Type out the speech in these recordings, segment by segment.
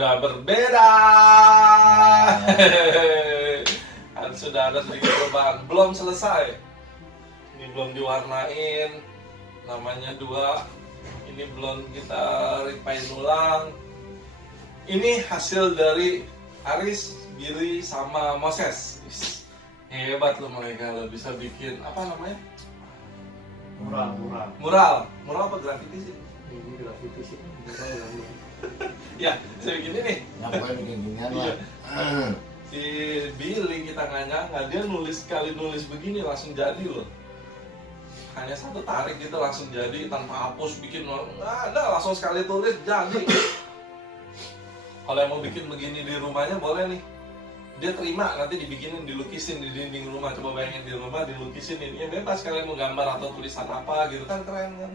sudah berbeda. Kan sudah ada sedikit perubahan. Belum selesai. Ini belum diwarnain. Namanya 2. Ini belum kita repaint ulang. Ini hasil dari Aris, Billy, sama Moses. Hebat loh mereka lo bisa bikin apa namanya? Mural apa graffiti sih? Ini graffiti sih. Ya, saya bikin ini. Ya pokoknya bikin ginian lah. Si Billy kita nggak nyangka dia nulis begini langsung jadi loh. Hanya satu tarik gitu langsung jadi tanpa hapus bikin nggak ada langsung sekali tulis jadi. Kalau yang mau bikin begini di rumahnya boleh nih. Dia terima nanti dibikinin dilukisin di dinding rumah. Coba bayangin di rumah dilukisin ini ya bebas kalian mau gambar atau tulisan apa gitu kan keren kan.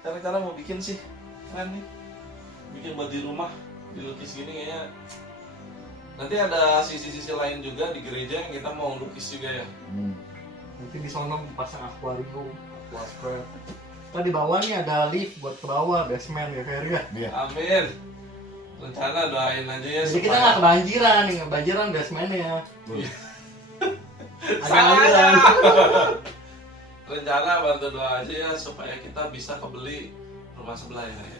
Cara-cara mau bikin sih keren nih. Bikin buat di rumah dilukis gini kayaknya. Nanti ada sisi-sisi lain juga di gereja yang kita mau lukis juga ya. Nanti di sono pasang akuarium, aquascape. Tadi di bawah nih ada lift buat ke bawah, basement ya Ferry ya. Iya. Amin. Rencana doain aja ya. Jadi kita nggak kebanjiran nih, kebanjiran basementnya. Ada aliran. Rencana bantu doa aja ya supaya kita bisa kebeli rumah sebelah ya.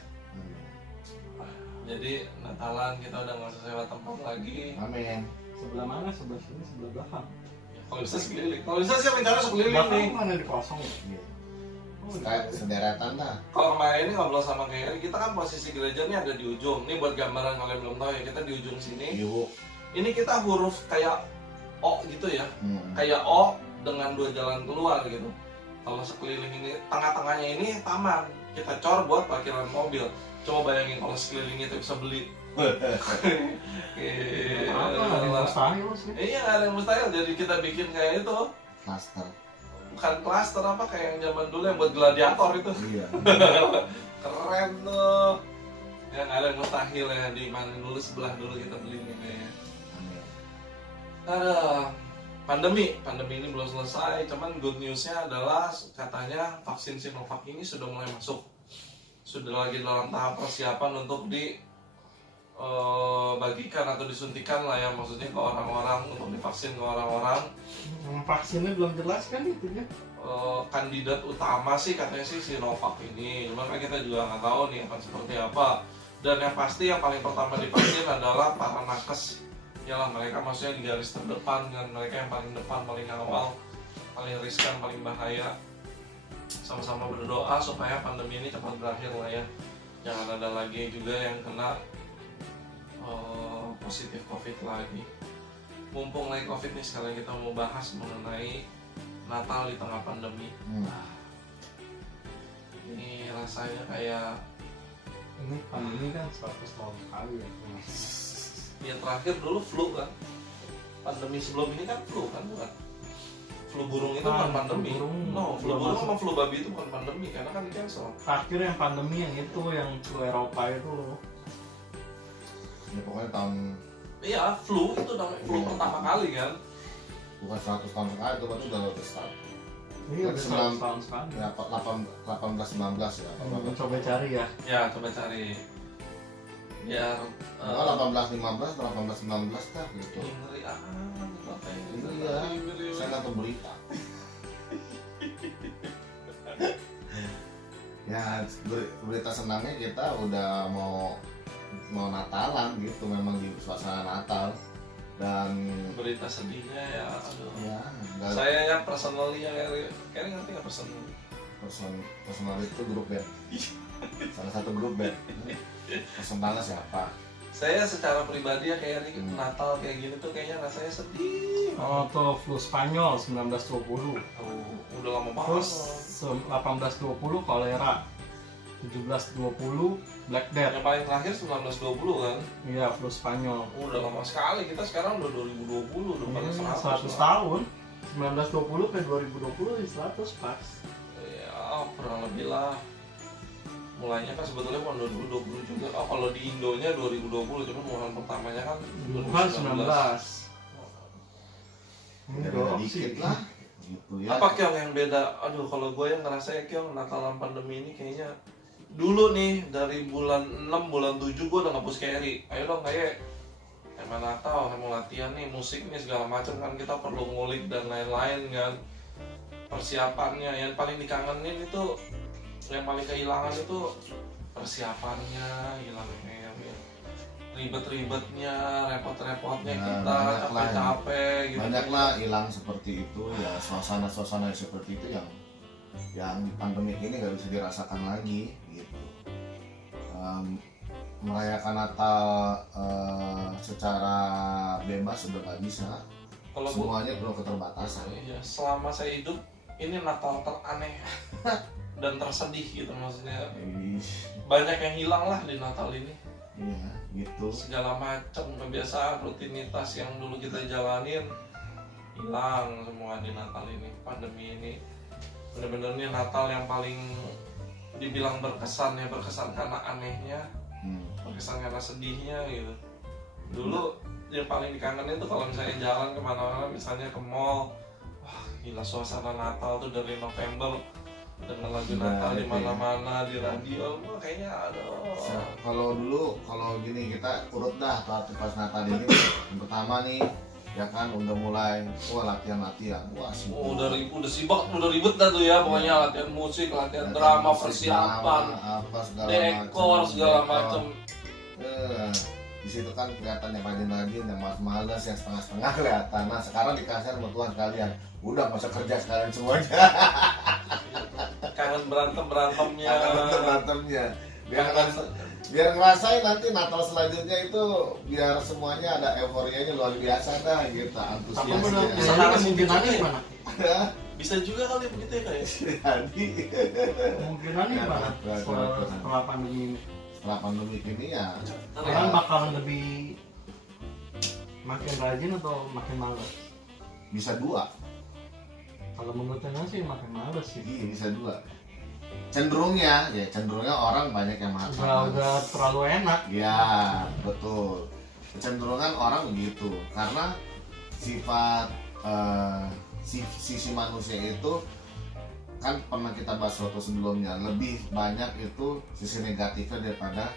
Jadi Natalan kita udah nggak usah sewa tempat lagi. Amin. Sebelah mana? Sebelah sini, sebelah belakang. Kalau bisa sekeliling. Kalau bisa sih rencana sekeliling Belakang nih. mana di kosong? Iya. Kayak sederetan lah. Kalau kemarin ini ngobrol sama Kayri, kita kan posisi gereja ini ada di ujung. Ini buat gambaran kalian belum tahu ya, kita di ujung sini. Yuk. Ini kita huruf kayak O gitu ya. Kayak O dengan 2 jalan keluar gitu. Kalau sekeliling ini, tengah-tengahnya ini taman. Kita cor buat parkiran mobil. Coba bayangin kalau sekeliling itu bisa beli. Apa? Nggak ada yang mustahil sih. Iya, nggak ada yang mustahil. Jadi kita bikin kayak itu. Cluster. Bukan klaster apa kayak yang zaman dulu yang buat gladiator itu. Iya. Keren tuh. Ya nggak ada yang mustahil ya. Di mana dulu sebelah dulu kita beli ini kayaknya. Amin. Ada pandemi ini belum selesai. Cuman good newsnya adalah katanya vaksin Sinovac ini sudah mulai masuk. Sudah lagi dalam tahap persiapan untuk bagikan atau disuntikan lah ya, maksudnya ke orang-orang untuk divaksin ke orang-orang. Vaksinnya belum jelas kan itu ya? Kandidat utama sih katanya sih Sinovac ini, cuman kan kita juga nggak tahu nih akan seperti apa. Dan yang pasti yang paling pertama divaksin adalah para nakes. Yalah mereka maksudnya di garis terdepan kan, mereka yang paling depan, paling awal, paling riskan, paling bahaya. Sama-sama berdoa supaya pandemi ini cepat berakhir lah ya. Jangan ada lagi juga yang kena positif COVID lagi. Mumpung lagi COVID nih, sekalian kita mau bahas mengenai Natal di tengah pandemi. Ini rasanya kayak Ini pandemi kan 100 tahun sekali ya. yang terakhir dulu flu kan. Pandemi sebelum ini kan flu kan, bukan? Flu burung itu bukan pandemi. Flu burung sama flu babi itu bukan pandemi karena kan cancel. Terakhir yang pandemi yang itu, yang flu Eropa itu loh. Ya pokoknya tahun. Iya, flu itu namanya flu pertama kali kan. Bukan 100 tahun sekali, itu berarti udah lebih start. Ini udah 100 tahun sekali. Ya 18-19 ya. Coba cari ya. Ya, coba cari. Biar 18-15 atau 18-19 kah gitu. ngeri apa ini? Iya, saya nonton berita. Ya berita senangnya kita udah mau Natalan gitu, memang di suasana Natal. Dan Berita sedihnya ya, aduh. ya Saya yang personally ya, kayaknya ngerti nggak personal itu grup band. Salah satu grup band. Personalnya siapa? Saya secara pribadi ya kayak Natal kayak gini tuh kayaknya rasanya sedih. Oh tuh flu Spanyol 1920. Udah lama Terus banget. 1820 kolera. 1720 Black Death. Yang paling terakhir 1920 kan. Iya, flu Spanyol. Udah lama sekali, kita sekarang udah 2020, udah pada 100 tahun. 1920 ke 2020 100 pas. Ya, kurang lebih lah. Mulainya kan sebetulnya tahun 2020 juga. Oh, kalau di Indonya 2020, cuma Wuhan pertamanya kan Bukan 19. Ini Beda dikit lah gitu ya. Apa Kyong yang beda? Aduh, kalau gue yang ngerasa ya Kyong, Natalan pandemi ini kayaknya dulu nih dari bulan 6, bulan 7 gue udah nge-push Carry, ayo dong kayak emang Natal, mau latihan nih, musik nih segala macam kan, kita perlu ngulik dan lain-lain kan. Persiapannya yang paling dikangenin itu, yang paling kehilangan itu persiapannya, hilang kayak ribet-ribetnya, repot-repotnya, Nah, kita banyak lah. capek-capek gitu. Banyak lah hilang seperti itu ya, suasana-suasana seperti itu yang di pandemi ini nggak bisa dirasakan lagi gitu. Merayakan Natal secara bebas sudah nggak bisa, Kalau gua, semuanya perlu keterbatasan. iya, selama saya hidup ini Natal teraneh dan tersedih gitu, maksudnya banyak yang hilang lah di Natal ini. Iya gitu. Segala macam kebiasaan rutinitas yang dulu kita jalanin hilang semua di Natal ini. Pandemi ini bener-bener ini Natal yang paling dibilang berkesan ya, berkesan karena anehnya, berkesan karena sedihnya gitu. Dulu yang paling dikangenin tuh kalau misalnya jalan kemana-mana, misalnya ke mall, wah gila suasana Natal tuh dari November dengan lagu Natal di mana-mana, di radio, wah kayaknya aduh. Kalau dulu, kalau gini kita urut dah pas Natal ini. Yang pertama nih, ya kan udah mulai, wah latihan, wah sibuk. Udah ribet dah tuh ya, pokoknya latihan musik, latihan drama, persiapan, apa segala dekor, segala macam. Di situ kan kelihatan yang rajin-rajin, yang malas-malas, yang setengah-setengah kelihatan. Nah sekarang dikasih sama Tuhan kalian, udah masa kerja sekalian semuanya. Kangen berantemnya. Biar ngerasain nanti Natal selanjutnya itu, biar semuanya ada euforianya luar biasa dah gitu, Tapi antusiasnya. menurut Sekarang kalian sih kemungkinannya gitu ya. gimana? Bisa juga kali begitu ya kayak. Jadi Kemungkinannya gimana setelah pandemi ini? setelah pandemi ini ya Kalian bakalan lebih makin rajin atau makin malas? bisa dua. Kalau menurut saya sih makin malas sih. Iya bisa dua. Cenderungnya orang banyak yang makan. Udah terlalu enak. Ya betul. Kecenderungan orang begitu karena sifat sisi manusia itu kan pernah kita bahas waktu sebelumnya, lebih banyak itu sisi negatifnya daripada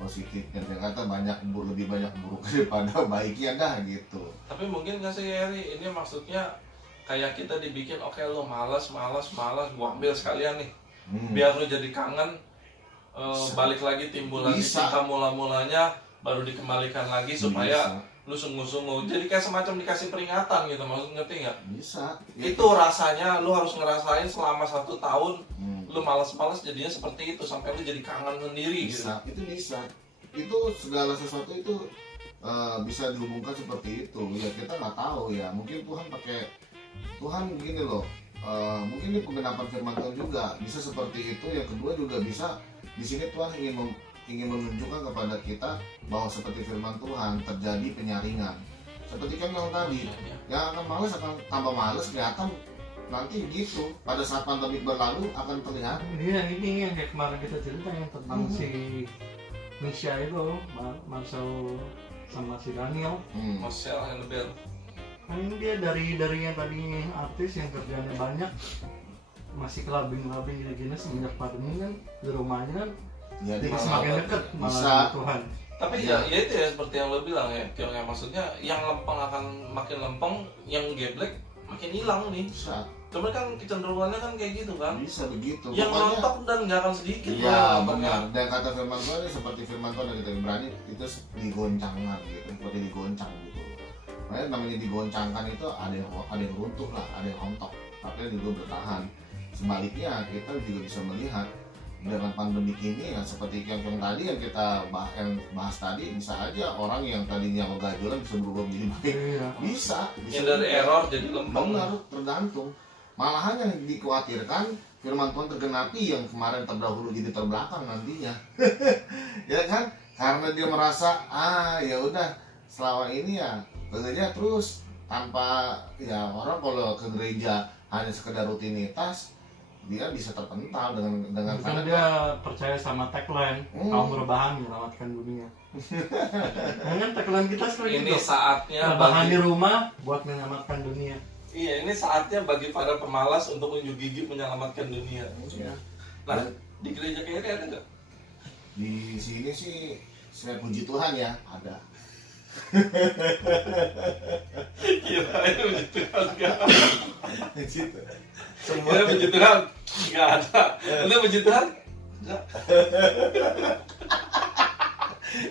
positifnya. Ternyata lebih banyak buruk daripada baiknya dah gitu. Tapi mungkin nggak sih Eri, ini maksudnya kayak kita dibikin oke lo malas, gua ambil sekalian nih, biar lo jadi kangen, balik lagi timbul lagi cinta mula-mulanya, baru dikembalikan lagi supaya lu sungguh-sungguh, jadi kayak semacam dikasih peringatan gitu, maksud ngerti nggak? Bisa. Itu rasanya lu harus ngerasain selama 1 tahun, lu malas-malas jadinya seperti itu sampai lu jadi kangen sendiri. Bisa, gitu. itu bisa. Itu segala sesuatu itu bisa dihubungkan seperti itu. Ya kita nggak tahu ya. Mungkin Tuhan begini loh. Mungkin ini penggenapan firman Tuhan juga bisa seperti itu. Yang kedua juga bisa di sini Tuhan ingin menunjukkan kepada kita bahwa seperti firman Tuhan terjadi penyaringan. Seperti kan yang tadi, yang akan malas akan tambah malas, kelihatan nanti gitu. Pada saat pandemi berlalu akan terlihat. Ini yang kayak kemarin kita cerita yang tentang si Misha itu, Marcel sama si Daniel. Marcel Annabelle. Kan dia dari yang tadi artis yang kerjanya banyak, masih kelabing gini semenjak pandemi kan di rumahnya kan. Jadi semakin dekat bisa Tuhan. Tapi ya itu ya seperti yang lo bilang ya, yang maksudnya yang lempeng akan makin lempeng, yang geblek makin hilang nih. Bisa. Cuman kan kecenderungannya kan kayak gitu kan. Bisa begitu. Yang rontok dan nggak akan sedikit. Iya benar. Dan kata firman Tuhan seperti firman Tuhan yang kita berani itu digoncangkan gitu, seperti digoncang gitu. Makanya namanya digoncangkan itu ada yang runtuh lah, ada yang rontok, tapi juga bertahan. Sebaliknya kita juga bisa melihat dengan pandemi ini yang seperti yang tadi yang kita bahas tadi, bisa aja orang yang tadinya ngegajulan bisa berubah menjadi baik. Iya. Bisa Yang dari error jadi lempeng. benar, tergantung. Malahan yang dikhawatirkan firman Tuhan tergenapi yang kemarin terdahulu jadi terbelakang nantinya. Ya kan? Karena dia merasa ya udah selama ini ya bekerja terus tanpa ya, orang kalau ke gereja hanya sekedar rutinitas, dia bisa terpental dengan karena dia percaya sama tagline kaum rebahan menyelamatkan dunia. Kan tagline kita seperti Ini itu. saatnya Rebahan di rumah buat menyelamatkan dunia. Iya, ini saatnya bagi para pemalas untuk unjuk gigi menyelamatkan dunia. Ya. Nah, di gereja kayaknya ada nggak? Di sini sih saya puji Tuhan ya ada. Kirain puji Tuhan nggak ada. Gitu. Kirain puji Tuhan nggak ada. Itu puji Tuhan nggak.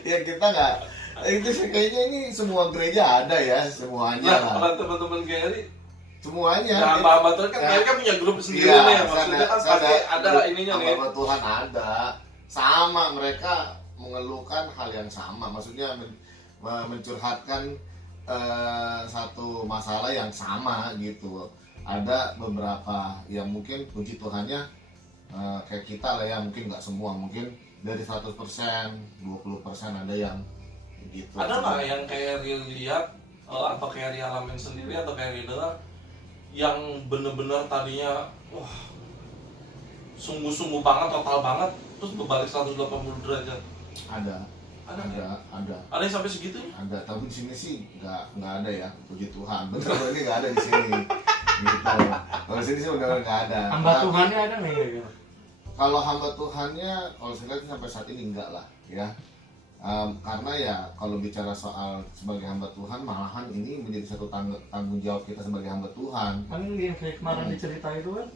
Ya kita nggak, itu sih kayaknya ini semua gereja ada ya, semuanya Nah, lah. kalau teman-teman Gary, Semuanya. nah hamba-hamba Tuhan kan Gary kan punya grup sendiri Iya, nih, maksudnya kan pasti ada ininya nih. Hamba Tuhan ada. Sama mereka mengeluhkan hal yang sama, maksudnya mencurhatkan satu masalah yang sama gitu. Ada beberapa yang mungkin puji Tuhannya kayak kita lah ya, mungkin nggak semua, mungkin dari 100%, 20% ada yang gitu. Ada nggak yang kayak lihat atau kayak alamin sendiri atau kayak dengar yang bener-bener tadinya wah sungguh-sungguh banget, total banget, terus berbalik 180 derajat? Ada. Ada. Ada yang sampai segitunya? Ada, tapi di sini sih nggak ada ya, puji Tuhan. Bener ini nggak ada di sini. Gitu. Kalau di sini sih udah nggak ada. Hamba Tapi Tuhannya ada nggak ya? kalau hamba Tuhannya, kalau saya lihat sampai saat ini enggak lah, ya. Karena ya kalau bicara soal sebagai hamba Tuhan, malahan ini menjadi satu tanggung jawab kita sebagai hamba Tuhan. Kan yang kayak kemarin diceritain itu kan,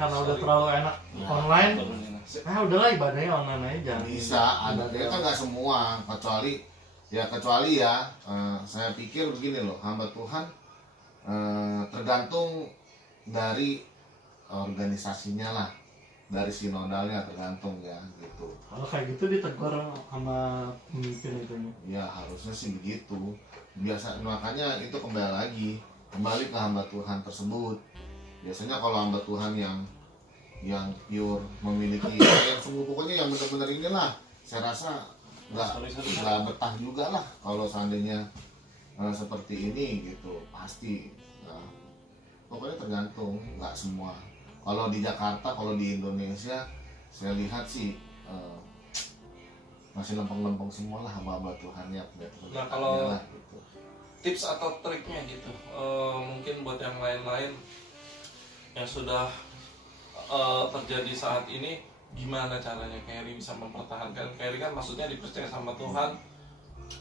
karena udah Sorry. terlalu enak Ya, online, Turunin. udahlah ibadahnya online aja jangan. Bisa ada, kita nggak semua, kecuali ya saya pikir begini loh, hamba Tuhan tergantung dari organisasinya lah, dari sinodalnya tergantung ya gitu. Kalau kayak gitu ditegur sama pemimpin itu. Ya harusnya sih begitu. Biasa, makanya itu kembali ke hamba Tuhan tersebut. Biasanya kalau hamba Tuhan yang pure, memiliki yang sungguh, pokoknya yang benar-benar inilah, saya rasa nggak betah juga lah kalau seandainya seperti ini gitu, pasti. Nah, pokoknya tergantung, nggak semua. Kalau di Jakarta, kalau di Indonesia, saya lihat sih masih lempeng-lempeng semua lah hamba-hamba Tuhannya. Nah, kalau lah, gitu. tips atau triknya gitu, mungkin buat yang lain-lain yang sudah terjadi saat ini, gimana caranya Carry bisa mempertahankan? Carry kan maksudnya dipercaya sama Tuhan,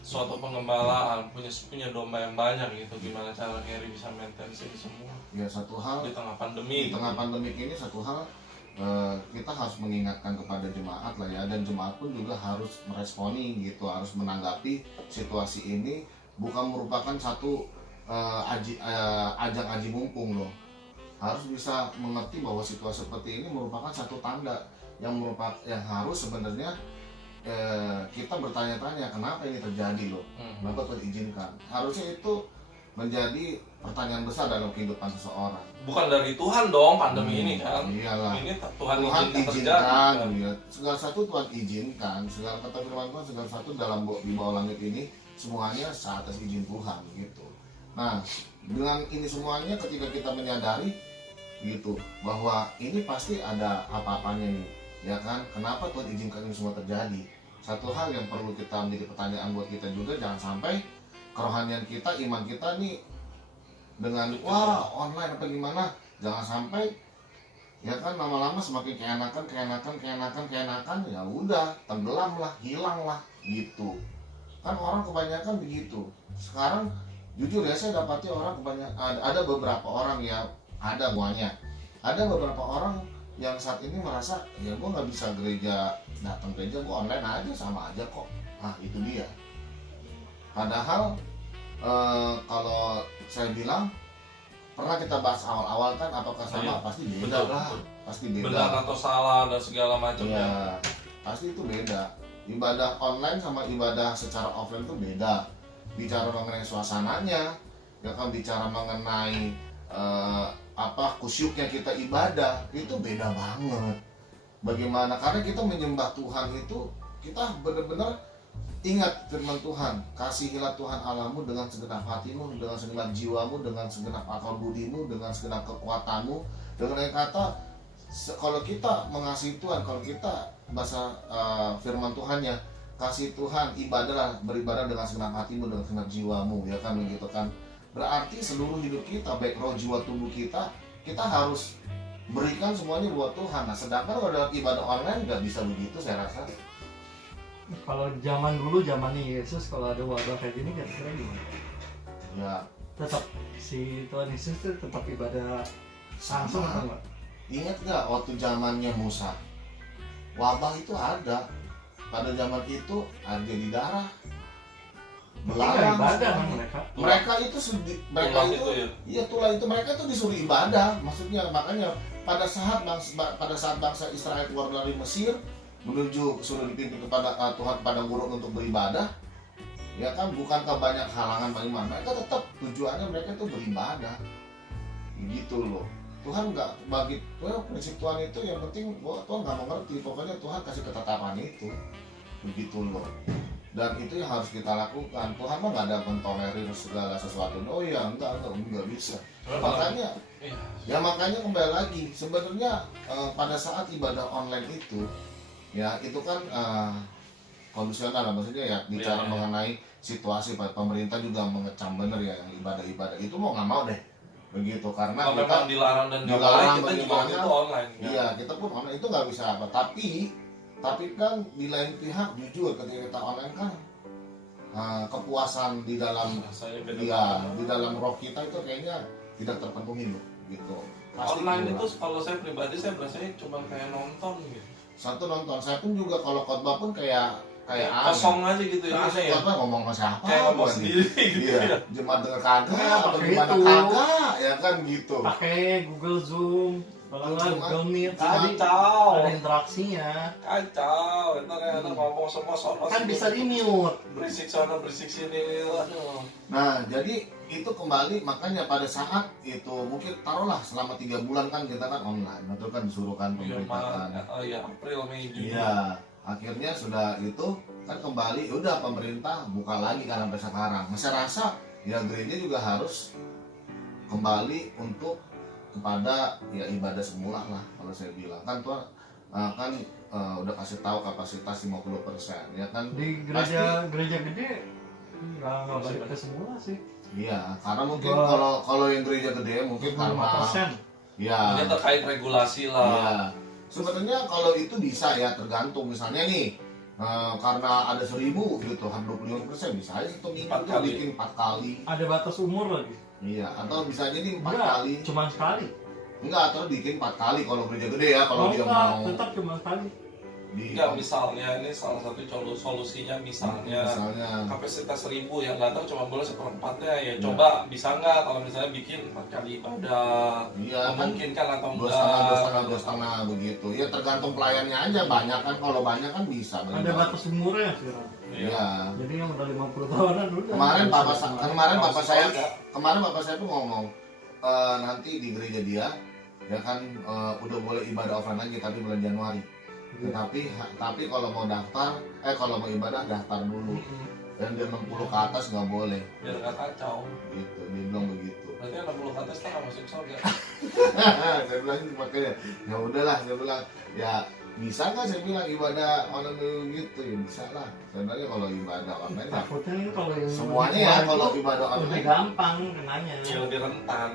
suatu pengembalaan, punya domba yang banyak gitu. Gimana cara Carry bisa maintain ini semua Ya satu hal, di tengah pandemi? di tengah pandemik ini satu hal kita harus mengingatkan kepada jemaat lah ya, dan jemaat pun juga harus meresponi gitu, harus menanggapi situasi ini, bukan merupakan satu ajang aji mumpung loh. Harus bisa mengerti bahwa situasi seperti ini merupakan satu tanda yang harus sebenarnya kita bertanya-tanya kenapa ini terjadi loh, kenapa Tuhan izinkan. Harusnya itu menjadi pertanyaan besar dalam kehidupan seseorang. Bukan dari Tuhan dong pandemi ini kan? Iyalah. Ini Tuhan Izinkan, terjadi. ya. Segala satu Tuhan izinkan, segala kata firman Tuhan, segala satu di bawah langit ini semuanya atas izin Tuhan gitu. Nah, dengan ini semuanya ketika kita menyadari gitu bahwa ini pasti ada apa-apanya nih, ya kan? Kenapa Tuhan izinkan ini semua terjadi? Satu hal yang perlu kita menjadi pertanyaan buat kita juga, jangan sampai kerohanian kita, iman kita nih dengan wah online apa gimana, jangan sampai ya kan lama-lama semakin keenakan, ya udah tenggelam lah, hilang lah gitu. Kan orang kebanyakan begitu. Sekarang jujur ya, saya dapati orang kebanyakan, ada beberapa orang ya, ada semuanya. Ada beberapa orang yang saat ini merasa ya gue nggak bisa datang gereja, gue online aja sama aja kok. Nah itu dia. Padahal kalau saya bilang, pernah kita bahas awal-awal kan, apakah sama? Iya. Pasti beda Betul, lah. betul. Pasti beda. Benar atau salah dan segala macamnya. Iya, pasti itu beda. Ibadah online sama ibadah secara offline itu beda. Bicara mengenai suasananya, ya kan, bicara mengenai kusyuknya kita ibadah, itu beda banget. Bagaimana? Karena kita menyembah Tuhan itu, kita benar-benar ingat firman Tuhan, kasihilah Tuhan Allahmu dengan segenap hatimu, dengan segenap jiwamu, dengan segenap akal budimu, dengan segenap kekuatanmu. Dengan yang kata, kalau kita mengasihi Tuhan, kalau kita bahasa firman Tuhannya, kasih Tuhan, beribadah dengan segenap hatimu, dengan segenap jiwamu, ya kan, begitu kan. Berarti seluruh hidup kita, baik roh, jiwa, tubuh kita harus berikan semuanya buat Tuhan. Nah, sedangkan kalau dalam ibadah online nggak bisa begitu, saya rasa. Kalau zaman dulu, zamannya Yesus, kalau ada wabah kayak gini kira-kira gimana? Ya Tetap si Tuhan Yesus tuh tetap ibadah langsung atau enggak? ingat nggak waktu zamannya Musa, wabah itu ada. Pada zaman itu ada di darah, Tapi nggak belarang. ibadah kan mereka? Mereka itu mereka Tulang itu, ya. iya tulah itu mereka tuh disuruh ibadah. Maksudnya makanya pada saat bangsa Israel keluar dari Mesir menuju suruh dipimpin kepada Tuhan pada gurun untuk beribadah, ya kan, bukankah banyak halangan bagaimana? Mereka tetap tujuannya mereka itu beribadah, gitu loh. Tuhan nggak bagi prinsip Tuhan itu yang penting Tuhan nggak mengerti, pokoknya Tuhan kasih ketetapan itu, begitu loh. Dan itu yang harus kita lakukan. Tuhan mah nggak ada mentolerir segala sesuatu. Oh ya enggak bisa. Makanya Iya. ya makanya kembali lagi sebenarnya pada saat ibadah online itu ya itu kan kondisional, maksudnya ya bicara Iya. mengenai situasi pemerintah juga mengecam bener ya yang ibadah itu mau nggak mau deh begitu, karena Kalau kita memang dilarang dan nggak dilarang boleh, kita juga bagaimana? waktu itu online. kan? iya kita pun online itu nggak bisa apa, tapi kan di lain pihak jujur ketika kita online kan kepuasan di dalam Rasanya beda iya banget. di dalam roh kita itu kayaknya tidak terpenuhi loh gitu. Pasti Online kurang. itu kalau saya pribadi saya berasanya cuma kayak nonton gitu. Satu nonton, saya pun juga kalau khotbah pun kayak aneh. Kosong aja gitu ya, Terus aneh ya. khotbah ngomong ke siapa? Kayak ngomong gua nih? sendiri gitu Iya, ya. jemaat dengar kagak Nah, atau pakai gimana itu. kagak, ya kan gitu. Pakai Google Zoom, kalau nggak Google Meet, jadi Kacau. ada interaksinya. Kacau, ntar kayak ada ngomong semua sono Kan sini. bisa di mute. Berisik sana, berisik sini. Aduh. Nah, jadi itu kembali makanya pada saat itu mungkin taruhlah selama 3 bulan kan kita kan online, betul kan disuruh kan Iya, pemerintah kan. iya, April, Mei, Juni. Iya, akhirnya sudah itu kan kembali udah pemerintah buka lagi kan sampai sekarang. Saya rasa ya gereja juga harus kembali untuk kepada ya ibadah semula lah kalau saya bilang. Kan Tuhan kan udah kasih tahu kapasitas 50% ya kan. Di Pasti gereja gede nggak balik ke semula sih. iya, karena mungkin Gua- kalau yang gereja gede mungkin karena 5%. ya Ini terkait regulasi lah. iya. Sebenarnya kalau itu bisa ya tergantung, misalnya nih karena ada 1000 gitu, 25% bisa aja satu minggu 4 tuh kali. bikin 4 kali. Ada batas umur lagi. Iya, atau bisa jadi 4 Enggak, kali. cuma sekali. Enggak, atau bikin 4 kali kalau gereja gede ya, kalau dia enggak, mau tetap cuma sekali. di Enggak, misalnya ini salah satu solusinya misalnya kapasitas 1000 yang nggak tahu cuma boleh seperempatnya ya, coba bisa nggak kalau misalnya bikin 4 kali ibadah, iya kan memungkinkan atau dua enggak. setengah begitu. Ya tergantung pelayannya aja, banyak kan, kalau banyak kan bisa. Ada batas umurnya sekarang. Iya. Jadi yang udah 50 tahunan udah. Kemarin Nggak bapak usah saya ada. kemarin bapak saya tuh ngomong nanti di gereja dia ya kan udah boleh ibadah offline lagi tapi bulan Januari. Tapi kalau mau daftar kalau mau ibadah daftar dulu, dan dia 60 ke atas nggak boleh Biar nggak kacau. gitu, dia bilang begitu. Berarti 60 ke atas tak nggak masuk surga. Saya bilang makanya ya udahlah, saya bilang ya bisa nggak, saya bilang ibadah online dulu gitu ya bisa lah. Sebenarnya kalau ibadah online ya Takutnya ini kalau yang semuanya lebih ya tua kalau itu ibadah lebih online gampang kenanya. Ya lebih rentan.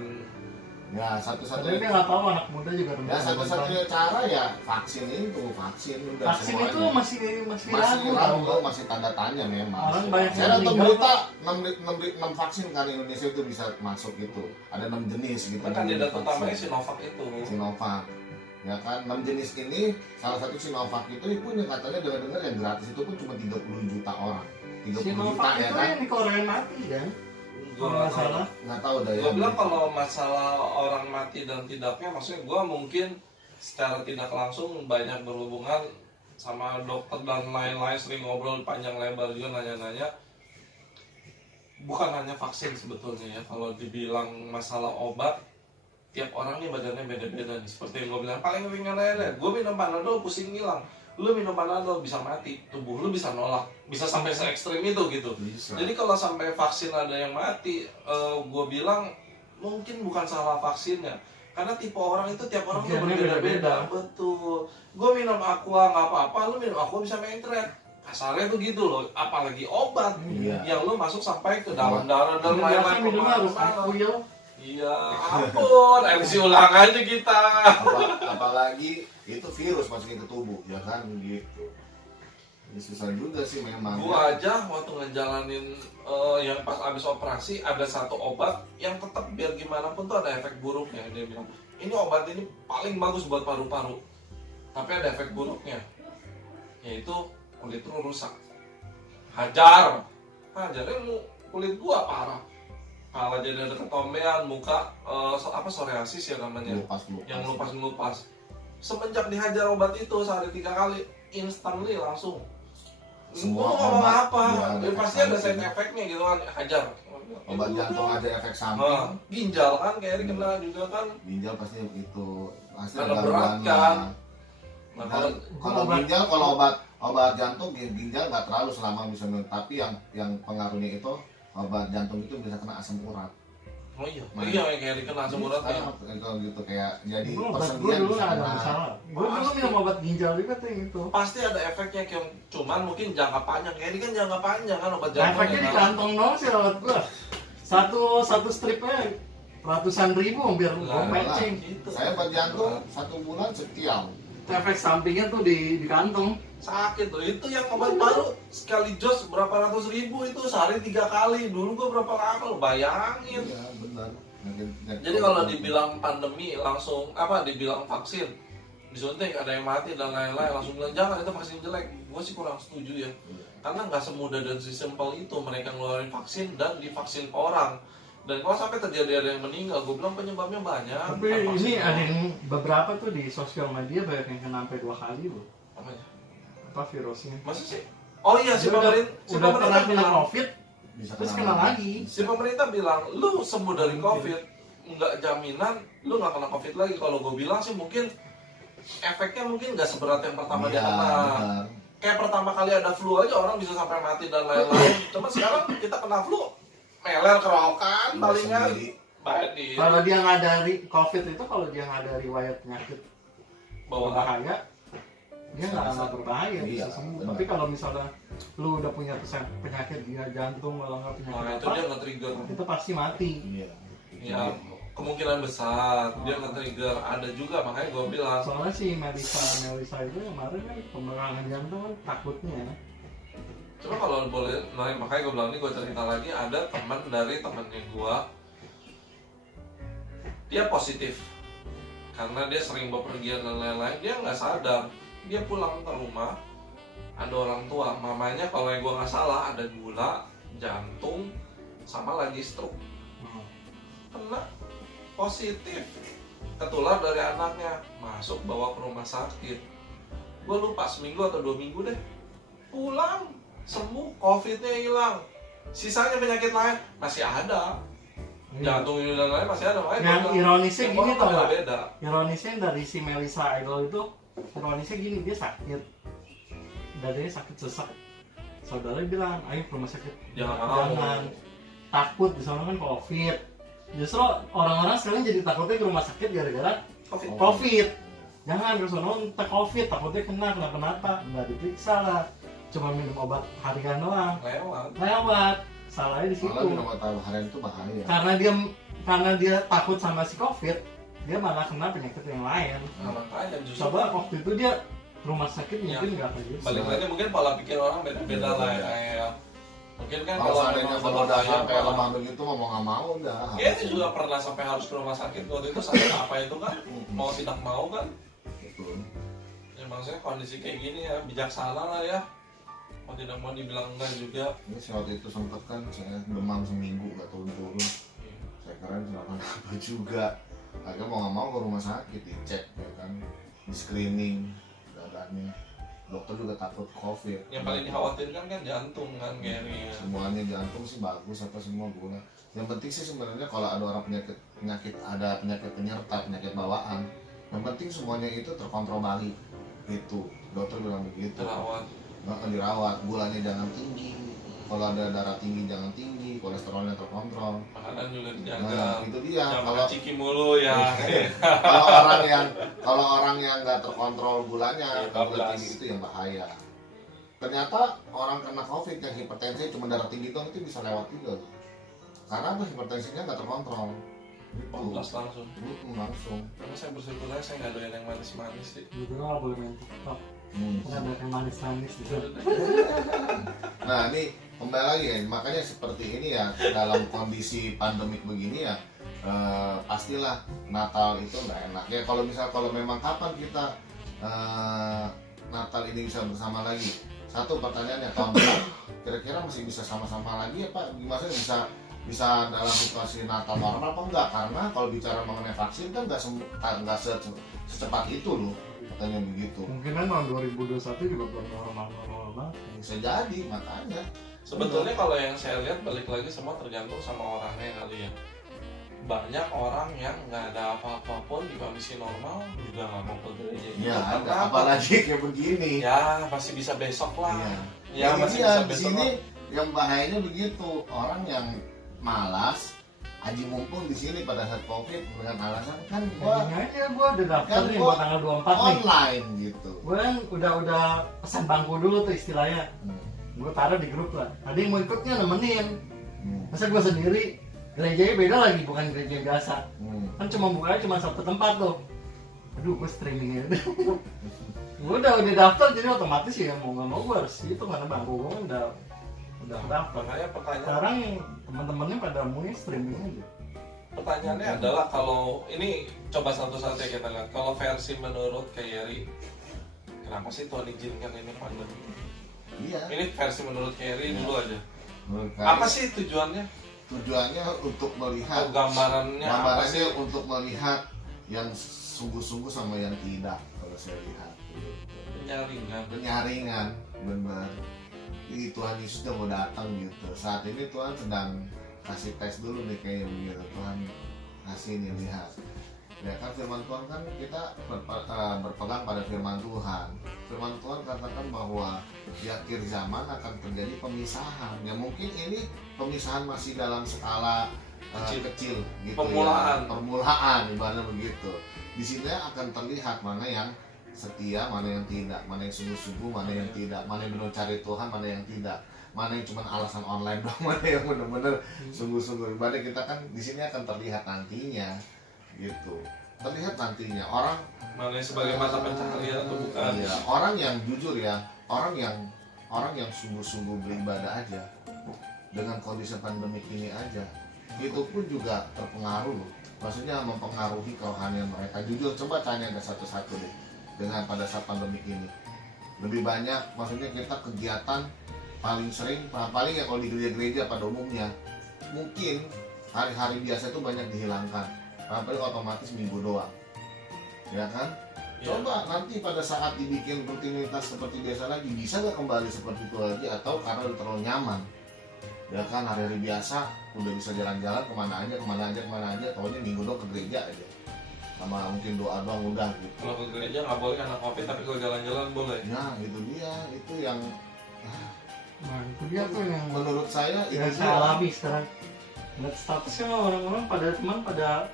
ya Tapi satu-satunya dia nggak tahu anak muda juga ya rentan. satu-satunya cara ya vaksin udah Vaksin semuanya. itu masih masih ragu tau. ragu, masih tanda tanya memang. Orang banyak Saya yang nonton meninggal. berita 6 vaksin kan Indonesia itu bisa masuk gitu. Ada 6 jenis gitu. Kan kandidat vaksin. utamanya Sinovac itu. Sinovac. Ya kan 6 jenis ini salah satu Sinovac itu pun yang katanya dengar-dengar yang gratis itu pun cuma 30 juta orang. 30 juta Sinovac ya itu kan. yang di Korea mati kan? Gue Kalau nggak nggak tahu. salah. Nggak tahu dah ya. Gue bilang kalau masalah orang mati dan tidaknya, maksudnya gue mungkin secara tidak langsung banyak berhubungan sama dokter dan lain-lain, sering ngobrol panjang lebar juga nanya-nanya. Bukan hanya vaksin sebetulnya ya, kalau dibilang masalah obat, tiap orang nih badannya beda-beda nih. Seperti yang gue bilang, paling ringan aja, gue minum Panadol pusing hilang. Lu minum Panadol bisa mati, tubuh lu bisa nolak, bisa sampai se-ekstrim itu gitu. Bisa. Jadi kalau sampai vaksin ada yang mati, gue bilang mungkin bukan salah vaksinnya, karena tipe orang itu tiap orang tuh Gennya berbeda-beda. beda-beda. Betul. Gue minum aqua nggak apa-apa, lu minum aqua bisa mentret. Kasarnya tuh gitu loh, apalagi obat Iya. yang lu masuk sampai ke dalam darah dan Biasa lain-lain. minumnya harus kemana-mana. akuil. Iya, ampun, MC ulang aja kita. Apalagi itu virus masuk ke tubuh ya kan gitu. Ya, susah juga sih memang. Gua aja waktu ngejalanin yang pas abis operasi ada satu obat yang tetap biar gimana pun tuh ada efek buruknya. Dia bilang ini obat ini paling bagus buat paru-paru, tapi ada efek buruknya, yaitu kulit lu rusak. Hajarnya kulit gua parah. Kalau jadi ada ketombean, muka psoriasis ya namanya, yang melupas. Semenjak dihajar obat itu sehari 3 kali, instantly langsung. Semua Gua ngomong obat, apa? ya, Pasti ada side effect-nya gitu kan, hajar. Obat Itu jantung udah. ada efek samping. Ginjal kan kayak kena juga kan. Ginjal pasti begitu. Pasti Karena ada berat gangguannya. kan. Nah, Dan kalau ginjal, kalau obat jantung ginjal nggak terlalu selama bisa minum, tapi yang pengaruhnya itu obat jantung itu bisa kena asam urat. oh iya, Nah, iya kayak kena asam urat ya. Kalau gitu kayak jadi Gue persendian dulu bisa nggak ada kena. masalah. Gue dulu minum obat ginjal juga tuh yang itu. Pasti ada efeknya kayak cuman mungkin jangka panjang. Kayak ini kan jangka panjang kan obat jantung. Efeknya di kantong doang sih obat gue. Satu stripnya ratusan ribu hampir gue Lah, matching. Gitu. Saya obat jantung 1 bulan setiap. Efek sampingnya tuh di kantong. Sakit tuh, itu yang obat baru sekali jos berapa ratus ribu itu sehari 3 kali. Dulu gua berapa lama lo bayangin. Iya benar. Jadi kalau dibilang pandemi langsung dibilang vaksin disuntik ada yang mati dan lain-lain langsung bilang jangan itu vaksin jelek. Gue sih kurang setuju ya. Karena nggak semudah dan sesimpel itu mereka ngeluarin vaksin dan divaksin orang. Dan kalau sampai terjadi ada yang meninggal, gue bilang penyebabnya banyak. Tapi Bukan ini vaksin ada doang. yang beberapa tuh di sosial media banyak yang kena sampai 2 kali loh. Apanya? Apa virusnya? Masa sih? Oh iya si Dia udah pemerintah pernah kena bilang, COVID, bisa terus kena lagi. si pemerintah bilang lu sembuh dari COVID, nggak jaminan lu nggak kena COVID lagi. Kalau gue bilang sih mungkin efeknya mungkin nggak seberat yang pertama dia Iya, kena. benar. Kayak pertama kali ada flu aja orang bisa sampai mati dan lain-lain. Cuma sekarang kita kena flu, meler kerokan, palingan Sendiri. baik di Kalau dia ngadari COVID itu, kalau dia ngadari riwayat penyakit bawah. berbahaya, dia nggak berbahaya, Iya, bisa sembuh. benar. Tapi kalau misalnya lu udah punya penyakit dia jantung kalau nggak Nah penyakit itu apa, dia nge-trigger. itu pasti mati. Iya. Ya kemungkinan besar dia nge-trigger. Ada juga makanya gue bilang. Soalnya si Melisa itu kemarin kan pemberangan jantung kan takutnya. Cuma kalau boleh, makanya gue bilang ini gue cerita lagi ada teman dari temennya gue, dia positif karena dia sering bepergian dan lain-lain. Dia nggak sadar, dia pulang ke rumah ada orang tua, mamanya kalau yang gue nggak salah ada gula, jantung, sama lagi stroke. Kena positif, ketular dari anaknya, masuk bawa ke rumah sakit. Gue lupa seminggu atau 2 minggu deh, pulang sembuh, covidnya hilang, sisanya penyakit lain masih ada, jantung ini dan lain masih ada. Makanya Yang ironisnya yang gini orang tau beda nggak? beda. Ironisnya dari si Melisa Idol itu, ironisnya gini, dia sakit, dadanya sakit sesak. Saudaranya bilang, ayo ke rumah sakit. Jangan mau. Takut di sana kan COVID. Justru orang-orang sekarang jadi takutnya ke rumah sakit gara-gara Covid. COVID. Jangan ke sana entah COVID, takutnya kenapa nggak diperiksa lah. Cuma minum obat harian doang. Lewat. Salahnya di situ. Malah minum obat harian itu bahaya. Karena dia takut sama si COVID, dia malah kena penyakit yang lain. Nah, makanya justru Coba waktu itu dia rumah sakit Ya. mungkin nggak kayak gitu. balik lagi mungkin pola pikir orang beda-beda lah ya. Kayak mungkin kan Kalau seandainya memang kalau udah berbahaya, sampai lemah begitu mau nggak mau udah. ya itu juga pernah sampai harus ke rumah sakit waktu itu sakit apa itu kan mau tidak mau kan. Betul. Ya maksudnya kondisi kayak gini ya bijaksana lah ya, mau tidak mau dibilang enggak juga. Ini si waktu itu sempet kan saya demam seminggu nggak turun-turun. Saya kira kenapa apa juga. Akhirnya mau nggak mau ke rumah sakit dicek ya kan, di screening dadanya. Dokter juga takut COVID. Yang paling dikhawatirkan kan jantung kan Gary. Semuanya jantung sih bagus apa semua guna. Yang penting sih sebenarnya kalau ada orang penyakit ada penyakit penyerta, penyakit bawaan, yang penting semuanya itu terkontrol balik. Itu dokter bilang begitu. Terawat. Nggak dirawat, gulanya jangan tinggi. Kalau ada darah tinggi jangan tinggi, kolesterolnya terkontrol. Makanan juga Nah, dijaga. itu dia. Jangan Kalau makan ciki mulu ya. kalau orang yang nggak terkontrol gulanya, Iya, kalau bablas. tinggi itu yang bahaya. Ternyata orang kena COVID yang hipertensi cuma darah tinggi doang itu bisa lewat juga loh. Karena apa hipertensinya nggak terkontrol. Itu. Bablas langsung. Langsung. Karena saya bersirkulasi saya nggak doyan yang manis-manis sih. Gitu nggak boleh main TikTok. Nggak ada yang manis-manis gitu. Nah ini kembali lagi ya, makanya seperti ini ya, dalam kondisi pandemik begini ya, pastilah Natal itu nggak enak ya. Kalau memang kapan kita Natal ini bisa bersama lagi, satu pertanyaannya, tahun depan kira-kira masih bisa sama-sama lagi ya Pak? Gimana bisa dalam situasi Natal normal apa enggak? Karena kalau bicara mengenai vaksin kan nggak secepat itu loh, katanya begitu. Mungkin kan tahun 2021 juga baru normal-normal banget. Bisa jadi, makanya Sebetulnya kalau yang saya lihat balik lagi semua tergantung sama orangnya kali ya. Banyak orang yang nggak ada apa-apa pun di kondisi normal juga nggak mau ke gereja. ya Karena ada, apa? apalagi kayak begini. Ya pasti bisa besok lah. Ya, Ya masih iya, bisa di besok sini lah. yang bahayanya begitu, orang yang malas aji mumpung di sini pada saat Covid dengan alasan kan gua Kayaknya aja gue udah daftar Kan nih gua buat tanggal 24 nih. online gitu. Gue kan udah pesan bangku dulu tuh istilahnya. Gue taruh di grup lah. Ada yang mau ikutnya nemenin. Masa gue sendiri, gerejanya beda lagi, bukan gereja biasa. Kan cuma bukanya cuma satu tempat tuh. Aduh, gue streaming aja. Gue udah daftar jadi otomatis ya mau nggak mau gue harus itu karena bangku gue kan udah daftar. Makanya pertanyaan Sekarang teman-temannya pada maunya streaming aja. pertanyaannya adalah kalau ini coba satu-satu ya kita lihat. Kalau versi menurut Kayeri, kenapa sih Tuhan izinkan ini pandemi? Iya. Ini versi menurut Kayeri dulu aja. Menurut Apa kami, sih tujuannya? tujuannya untuk melihat Gambarannya apa sih? gambarannya untuk melihat yang sungguh-sungguh sama yang tidak, kalau saya lihat Penyaringan. penyaringan benar. Ini Tuhan Yesus udah mau datang gitu. Saat ini Tuhan sedang kasih tes dulu nih kayaknya begitu. Tuhan kasih nih, lihat. Ya kan firman Tuhan kan kita berpegang pada firman Tuhan. Firman Tuhan katakan bahwa di akhir zaman akan terjadi pemisahan. Ya mungkin ini pemisahan masih dalam skala kecil gitu. Permulaan. Ya. Permulaan ibaratnya begitu. Di sini akan terlihat mana yang setia, mana yang tidak, mana yang sungguh-sungguh, mana yang tidak, mana yang benar cari Tuhan, mana yang tidak, mana yang cuma alasan online doang, mana yang benar-benar sungguh-sungguh. Ibadah kita kan di sini akan terlihat nantinya, gitu. Terlihat nantinya orang Mana sebagai mata pencaharian atau bukan? iya, orang yang jujur ya, orang yang sungguh-sungguh beribadah aja dengan kondisi pandemik ini aja, itu pun juga terpengaruh. Maksudnya mempengaruhi kerohanian mereka. Jujur, coba tanya ke satu-satu deh. Dengan pada saat pandemik ini lebih banyak, maksudnya kita kegiatan paling sering paling ya kalau di gereja-gereja pada umumnya mungkin hari-hari biasa itu banyak dihilangkan, paling otomatis minggu doang ya kan. Coba nanti pada saat dibikin rutinitas seperti biasa lagi, bisa nggak kembali seperti itu lagi, atau karena udah terlalu nyaman ya kan, hari-hari biasa udah bisa jalan-jalan kemana aja, tahunya minggu doang ke gereja aja sama mungkin doa doang udah gitu. Kalau ke gereja nggak boleh karena Covid, tapi kalau jalan-jalan boleh. Nah itu dia, itu yang Nah itu dia tuh yang menurut saya itu yang saya alami sekarang. Lihat statusnya orang-orang pada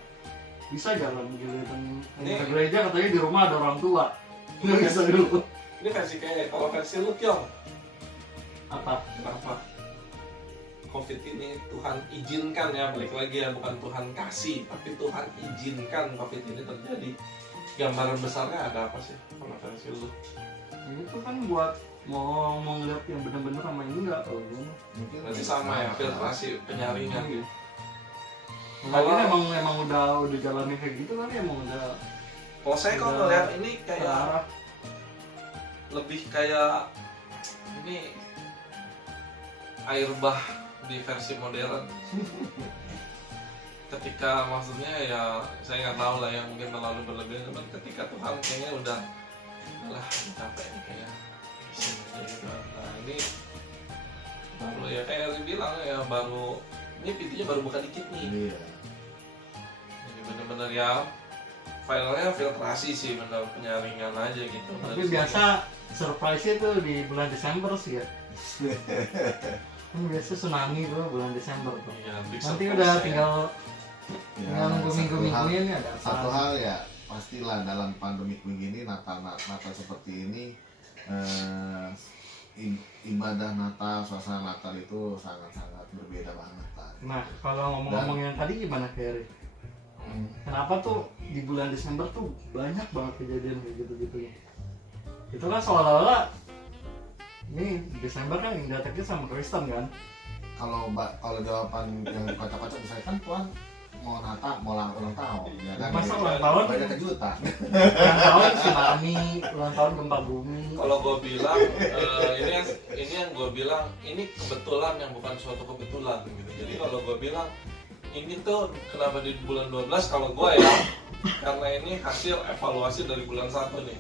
bisa jalan gitu dan ke gereja, katanya di rumah ada orang tua nggak bisa dulu. Ini versi kayak, kalau versi lu Kyong, Apa? kenapa Covid ini Tuhan izinkan ya, balik lagi ya, bukan Tuhan kasih, tapi Tuhan izinkan Covid ini terjadi. Gambaran besarnya ada apa sih kalau versi lu? Itu kan buat mau ngeliat yang bener-bener sama ini nggak kalau gue. mungkin Berarti sama ya, filtrasi penyaringan. Iya. Mungkin emang udah jalanin kayak gitu kan, emang udah. Kalau saya kalau ngeliat ini kayak lebih kayak ini air bah di versi modern. Ketika maksudnya ya saya nggak tahu lah ya, mungkin terlalu berlebihan, cuman ketika Tuhan kayaknya udah lah capek nih kayaknya bisa aja gitu. Nah ini baru ya kayak yang bilang ya, baru ini pintunya baru buka dikit nih. Iya. Jadi bener-bener ya filenya filtrasi sih, bener penyaringan aja gitu. Tapi biasa surprise-nya tuh di bulan Desember sih ya. Kan biasa tsunami tuh bulan Desember tuh. Iya, big Nanti surprise udah ya. tinggal Ya, minggu-minggunya nih ada satu apa. hal ya pastilah dalam pandemik begini, Natal seperti ini, ibadah Natal, suasana Natal itu sangat-sangat berbeda banget Pak. Nah kalau ngomong-ngomong yang tadi gimana Keri? Kenapa tuh di bulan Desember tuh banyak banget kejadian kayak gitu-gitu ya? Kita itu kan seolah-olah ini Desember kan identiknya sama Kristen kan. Kalau jawaban yang kocak-kocak misalnya kan Tuhan mau Natal, mau ulang tahun, ya kan? Masa Gitu. ulang tahun? Banyak kejutan. Ulang tahun tsunami, ulang tahun gempa bumi. Kalau gue bilang ini yang gue bilang ini kebetulan yang bukan suatu kebetulan gitu. Jadi kalau gue bilang ini tuh kenapa di bulan 12 kalau gue ya karena ini hasil evaluasi dari bulan 1 nih.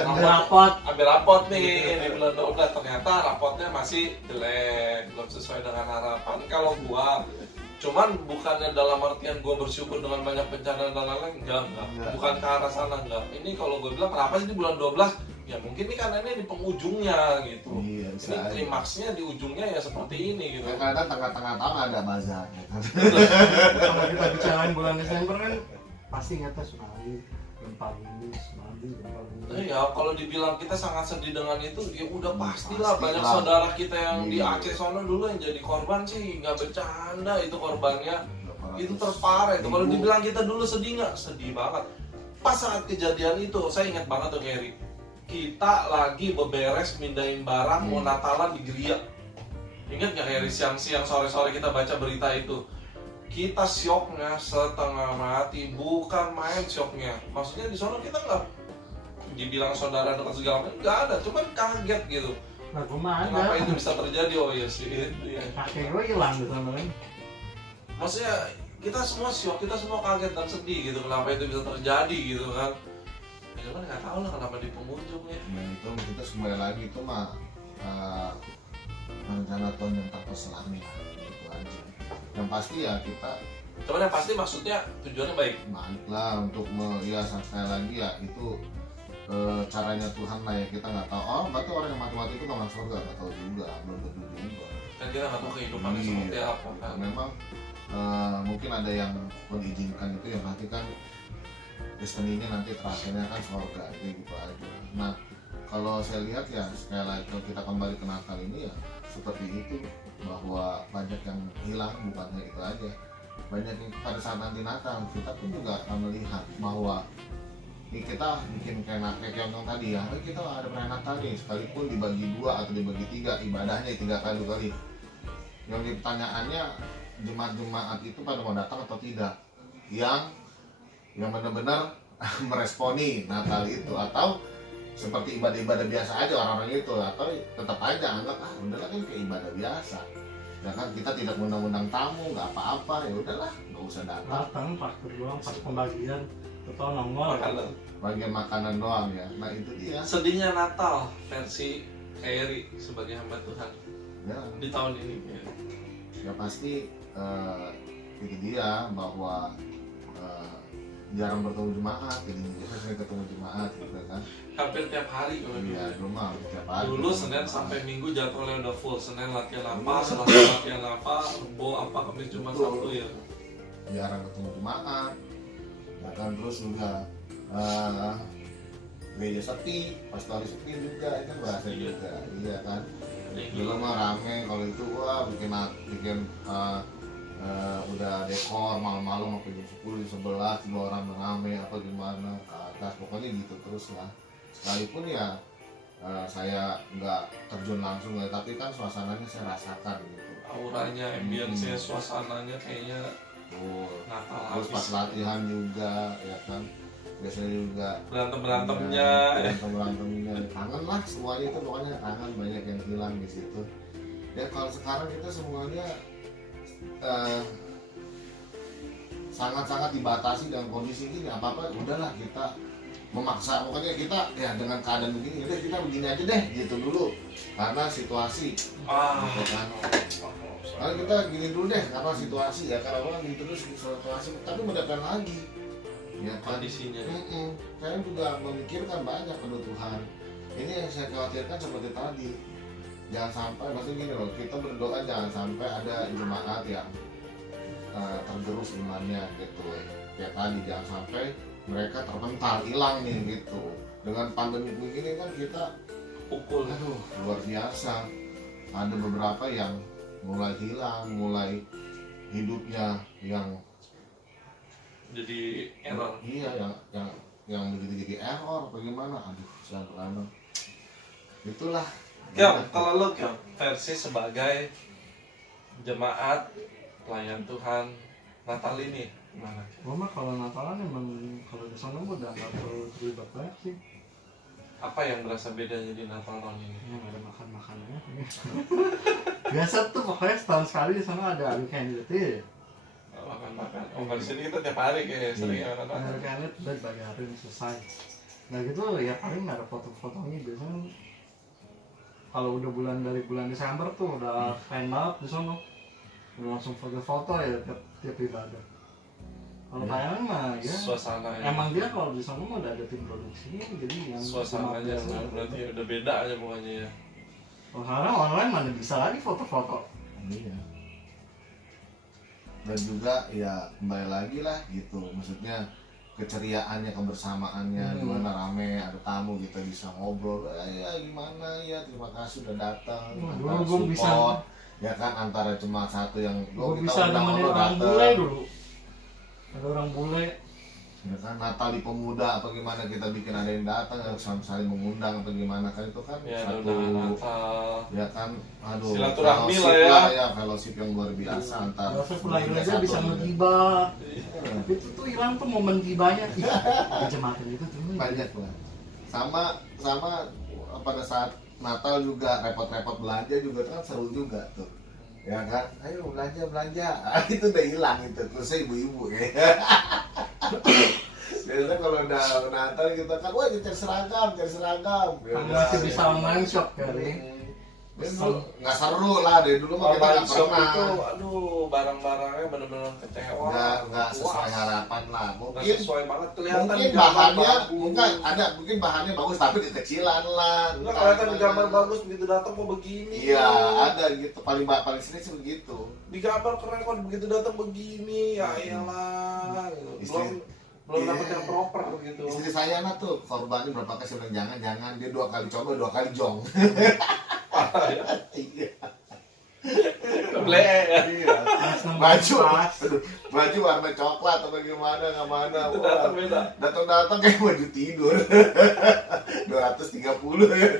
Ambil rapot nih di bulan 12 ternyata rapotnya masih jelek, belum sesuai dengan harapan. Kalau gua cuman bukannya dalam artian gua bersyukur dengan banyak bencana dan lain-lain, enggak. Bukan ke arah sana, enggak. Ini kalau gua bilang kenapa sih di bulan 12? Ya mungkin ini karena ini di penghujungnya gitu. Iya, Ini klimaksnya di ujungnya ya seperti ini gitu. Kadang tengah-tengah tahun ada bazar, ya kan? Kalau kita bicarain bulan Desember kan pasti nyata tsunami, gempa bumi, tsunami, gempa bumi. Ya kalau dibilang kita sangat sedih dengan itu, ya udah pastilah Pastilah. banyak saudara kita yang di Iya. Aceh sana dulu yang jadi korban sih, nggak bercanda itu korbannya. Itu terparah itu. Kalau dibilang kita dulu sedih nggak? Sedih banget. Pas saat kejadian itu, saya ingat banget tuh Gary. Kita lagi beberes mindahin barang mau Natalan di Geria. Ingat nggak Gary siang-siang sore-sore kita baca berita itu? Kita syoknya setengah mati, bukan main syoknya. Maksudnya di sana kita nggak dibilang saudara dekat segala macam, nggak ada, cuman kaget gitu. Nah, gue mah Kenapa ada. itu bisa terjadi? Oh iya sih, itu ya. Kakek gue hilang di sana kan. Maksudnya kita semua syok, kita semua kaget dan sedih gitu. Kenapa itu bisa terjadi gitu kan? Ya cuman nggak tahu lah kenapa di penghujung ya. Nah itu kita kembali lagi itu mah rencana Tuhan yang tak terselami lah, gitu aja. Yang pasti ya kita Cuman yang pasti maksudnya tujuannya baik. balik lah untuk ya sekali lagi ya itu caranya Tuhan lah ya, kita nggak tahu. Oh berarti orang yang mati-mati itu nggak masuk surga, nggak tahu juga, belum tentu juga. Dan kita nggak tahu kehidupannya Iya. seperti apa kan. Memang mungkin ada yang mengizinkan itu ya nanti kan destininya nanti terakhirnya kan surga gitu aja. Nah kalau saya lihat ya sekali lagi kalau kita kembali ke Natal ini ya seperti itu, bahwa banyak yang hilang, bukannya itu aja, banyak yang pada saat nanti Natal kita pun juga akan melihat bahwa ini kita bikin kayak contoh tadi ya, kita ada perayaan Natal nih, sekalipun dibagi 2 atau dibagi 3 ibadahnya 3 kali. Yang pertanyaannya jemaat-jemaat itu pada mau datang atau tidak, yang benar-benar meresponi Natal itu, atau seperti ibadah-ibadah biasa aja orang-orang itu, atau tetap aja anggap udahlah kan kayak ibadah biasa ya kan, kita tidak undang-undang tamu, nggak apa-apa, ya udahlah nggak usah datang, Datang faktur doang pas pembagian, atau nongol. Makanan. bagian makanan doang ya. Nah itu dia Sedihnya Natal versi Eri sebagai hamba Tuhan ya, di tahun ini. ya pasti itu dia bahwa jarang bertemu jemaat, jadi biasanya sering ketemu jemaat gitu kan. Hampir tiap hari kalau Iya, dulu. belum mah tiap hari. Dulu Senin sampai Minggu jadwalnya udah full. Senin latihan apa, Iya. Selasa latihan apa, Rebo apa, Kamis cuma Betul. Sabtu ya. Jarang ketemu jemaat, ya kan, terus juga gereja sepi, pastori sepi juga, itu bahasa Iya. juga, iya kan. Ya, Dulu gila. mah rame, kalau itu wah bikin udah dekor malam-malam sampai jam 10, jam 11, 2 orang rame apa gimana ke atas, pokoknya gitu terus lah. Sekalipun ya saya nggak terjun langsung ya, tapi kan suasananya saya rasakan gitu. Auranya, ambience-nya, suasananya kayaknya Natal Terus pas habis. latihan juga ya kan, biasanya juga Berantem-berantemnya. berantemnya kangen lah semuanya, itu pokoknya kangen, banyak yang hilang di situ ya. Kalau sekarang kita semuanya sangat-sangat dibatasi dengan kondisi ini, apa-apa udahlah kita memaksa, pokoknya kita ya dengan keadaan begini udah kita begini aja deh gitu dulu karena situasi gitu kan. Kalau kita gini dulu deh karena situasi ya, karena orang gitu terus situasi, tapi mendekat lagi ya kan. Kondisinya. Saya juga memikirkan banyak kebutuhan. Ini yang saya khawatirkan seperti tadi, jangan sampai, maksudnya gini loh, kita berdoa jangan sampai ada jemaat yang tergerus imannya gitu ya. Kayak tadi jangan sampai mereka terpental, hilang nih gitu. Dengan pandemi begini kan kita Pukul. aduh luar biasa. Ada beberapa yang mulai hilang, mulai hidupnya yang Jadi error. iya yang begitu jadi error bagaimana, aduh sekarang itulah. Kyong, kalau lu Kyong, versi sebagai jemaat pelayan Tuhan Natal ini gimana? Gua mah kalau Natalan emang kalau di sana gua udah nggak perlu terlibat banyak sih. Apa yang berasa bedanya di Natal tahun ini? Ya nggak ada makanannya. Biasa tuh pokoknya setahun sekali di sana ada weekend gitu ya. Makan-makan. Oh, kalau di sini kita tiap hari kayak sering makan-makan. Weekend itu udah bagi hari selesai. Nah gitu ya paling nggak ada foto-fotonya biasanya. Kalau udah dari bulan Desember tuh udah keren banget di sana. Udah langsung foto-foto ya tiap ibadah. Kalau Thailand mah ya Suasananya. emang dia kalau di sana mah udah ada tim produksinya jadi yang Suasananya cuma berarti udah beda aja pokoknya ya. sekarang online mana bisa lagi foto-foto. Iya. Dan juga ya kembali lagi lah gitu, maksudnya keceriaannya, kebersamaannya, di mana rame, ada tamu kita bisa ngobrol, ya gimana ya, terima kasih udah datang, antara Dulu gua support, ya kan, antara cuma satu yang Gue kita bisa undang nemenin lo orang bule datang, dulu. Ada orang bule. ya kan, Natal di Pemuda apa gimana kita bikin ada yang datang, harus saling mengundang apa gimana kan, itu kan Ya satu, udah Natal. ya kan, aduh, Silaturahmi fellowship lah ya. fellowship yang luar biasa antar Biasa pulang gereja aja satu bisa sama menggibah. Iya. Itu tuh hilang tuh momen gibahnya. Ih, jemaatan itu tuh Banyak lah, sama pada saat Natal juga repot-repot belanja juga kan seru juga tuh, ya kan, ayo belanja itu udah hilang itu, terusnya ibu-ibu ya. Biasanya kalau udah Natal kita kan, wah cari seragam ya Kamu udah, masih bisa online shop kali. dulu nggak seru lah, dari dulu mah kita Online nggak shop itu, pernah, aduh, barang-barangnya bener-bener kecewa. nggak sesuai Puas. harapan lah, Nggak mungkin sesuai banget, kelihatan mungkin di gambar bahannya bagus. mungkin bahannya bagus tapi kekecilan lah. Nggak kelihatan di Gimana. gambar bagus, begitu datang kok begini. Iya, ada gitu. Paling sini sih begitu. Di gambar keren kok, begitu datang begini, ya iyalah. Gitu. Belum Iya. dapet yang proper gitu. Istri saya anak tuh korbannya berapa kali, saya bilang jangan, dia 2 kali coba 2 kali jong. Parah ya. Iya. Keble ya. Iya. Pas nemu Baju, pas. aduh, baju warna coklat atau bagaimana, nggak mana. Itu Wah, datang beda. datang kayak baju tidur. 230 ya.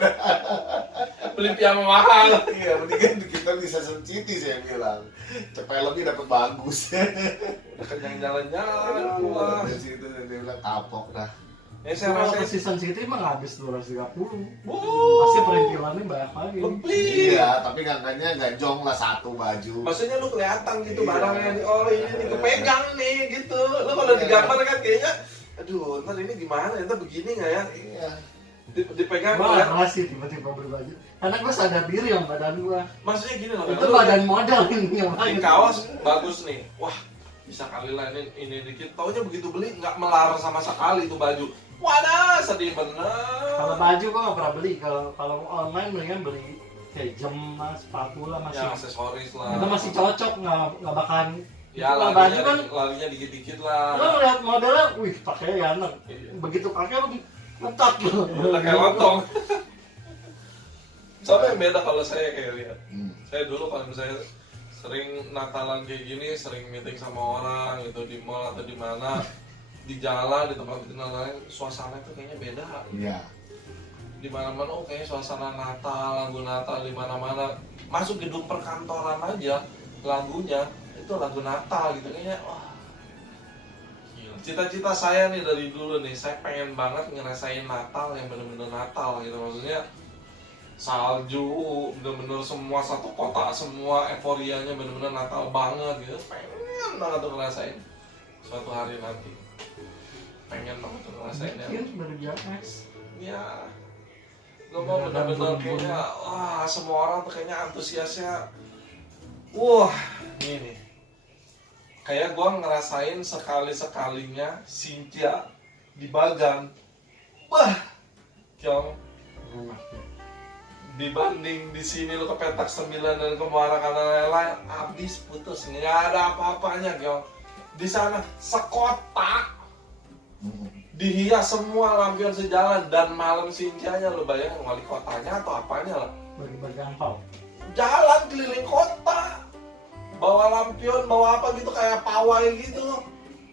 Beli piyama mahal. Iya, mendingan kita bisa City saya bilang. Cepet lebih dapat bagus. Udah kenyang jalan-jalan. Wah. Dari situ dia bilang kapok dah. Ya saya Kalau rasa ke season city mah nggak habis 230. Wuh, Pasti perintilannya banyak lagi. lebih. Iya, tapi katanya nggak jong lah satu baju. Maksudnya lu kelihatan gitu Iya. barangnya nih, oh ini nih kepegang nih gitu. Lu kalau Iya. digambar kan kayaknya, aduh ntar ini gimana, ntar begini nggak ya? Iya. Dipegang Gue ngeliat. nggak sih tiba-tiba beli baju. Karena gue sadar diri yang badan gue. Maksudnya gini loh, Itu lu badan model ini yang di kaos bagus nih, wah bisa kali lah ini dikit. Taunya begitu beli nggak melar sama sekali tuh baju. Wadah, sedih bener. Kalau baju gue nggak pernah beli. Kalau online mendingan beli kayak jam lah, sepatu lah masih. Ya aksesoris lah. Itu masih cocok, nggak bakalan. Ya Kalau larinya, baju kan larinya dikit-dikit lo lah. ngeliat modelnya, wih pakai ya enak. Begitu pakai lo letak lo. Udah kayak lontong. Soalnya yang beda kalau saya kayak lihat. Saya dulu kalau misalnya sering Natalan kayak gini, sering meeting sama orang gitu di mall atau di mana, di jalan, di tempat kenalan, suasana itu kayaknya beda. Iya. Di mana-mana oh kayaknya suasana Natal, lagu Natal di mana-mana. Masuk gedung perkantoran aja lagunya itu lagu Natal gitu kayaknya. Wah. Gila. Cita-cita saya nih dari dulu nih, saya pengen banget ngerasain Natal yang bener-bener Natal gitu. Maksudnya salju, bener-bener semua satu kota, semua euforianya bener-bener Natal banget gitu. Pengen banget tuh ngerasain suatu hari nanti. Pengen banget tuh ngerasainnya. Mungkin baru JX. Ya, gue mau bener-bener kayaknya, wah semua orang tuh kayaknya antusiasnya. Wah, ini nih. Kayak gue ngerasain sekali-sekalinya Cynthia di Bagan. Wah, Kyong. Dibanding di sini lu ke petak 9 dan ke Muara karena lain-lain, habis putus, nggak ada apa-apanya, Kyong. Di sana sekotak, dihias semua lampion sejalan, dan malam Cynthia-nya lu bayangin wali kotanya atau apanya lah. Bagi-bagi angpau. Jalan keliling kota, bawa lampion, bawa apa gitu kayak pawai gitu.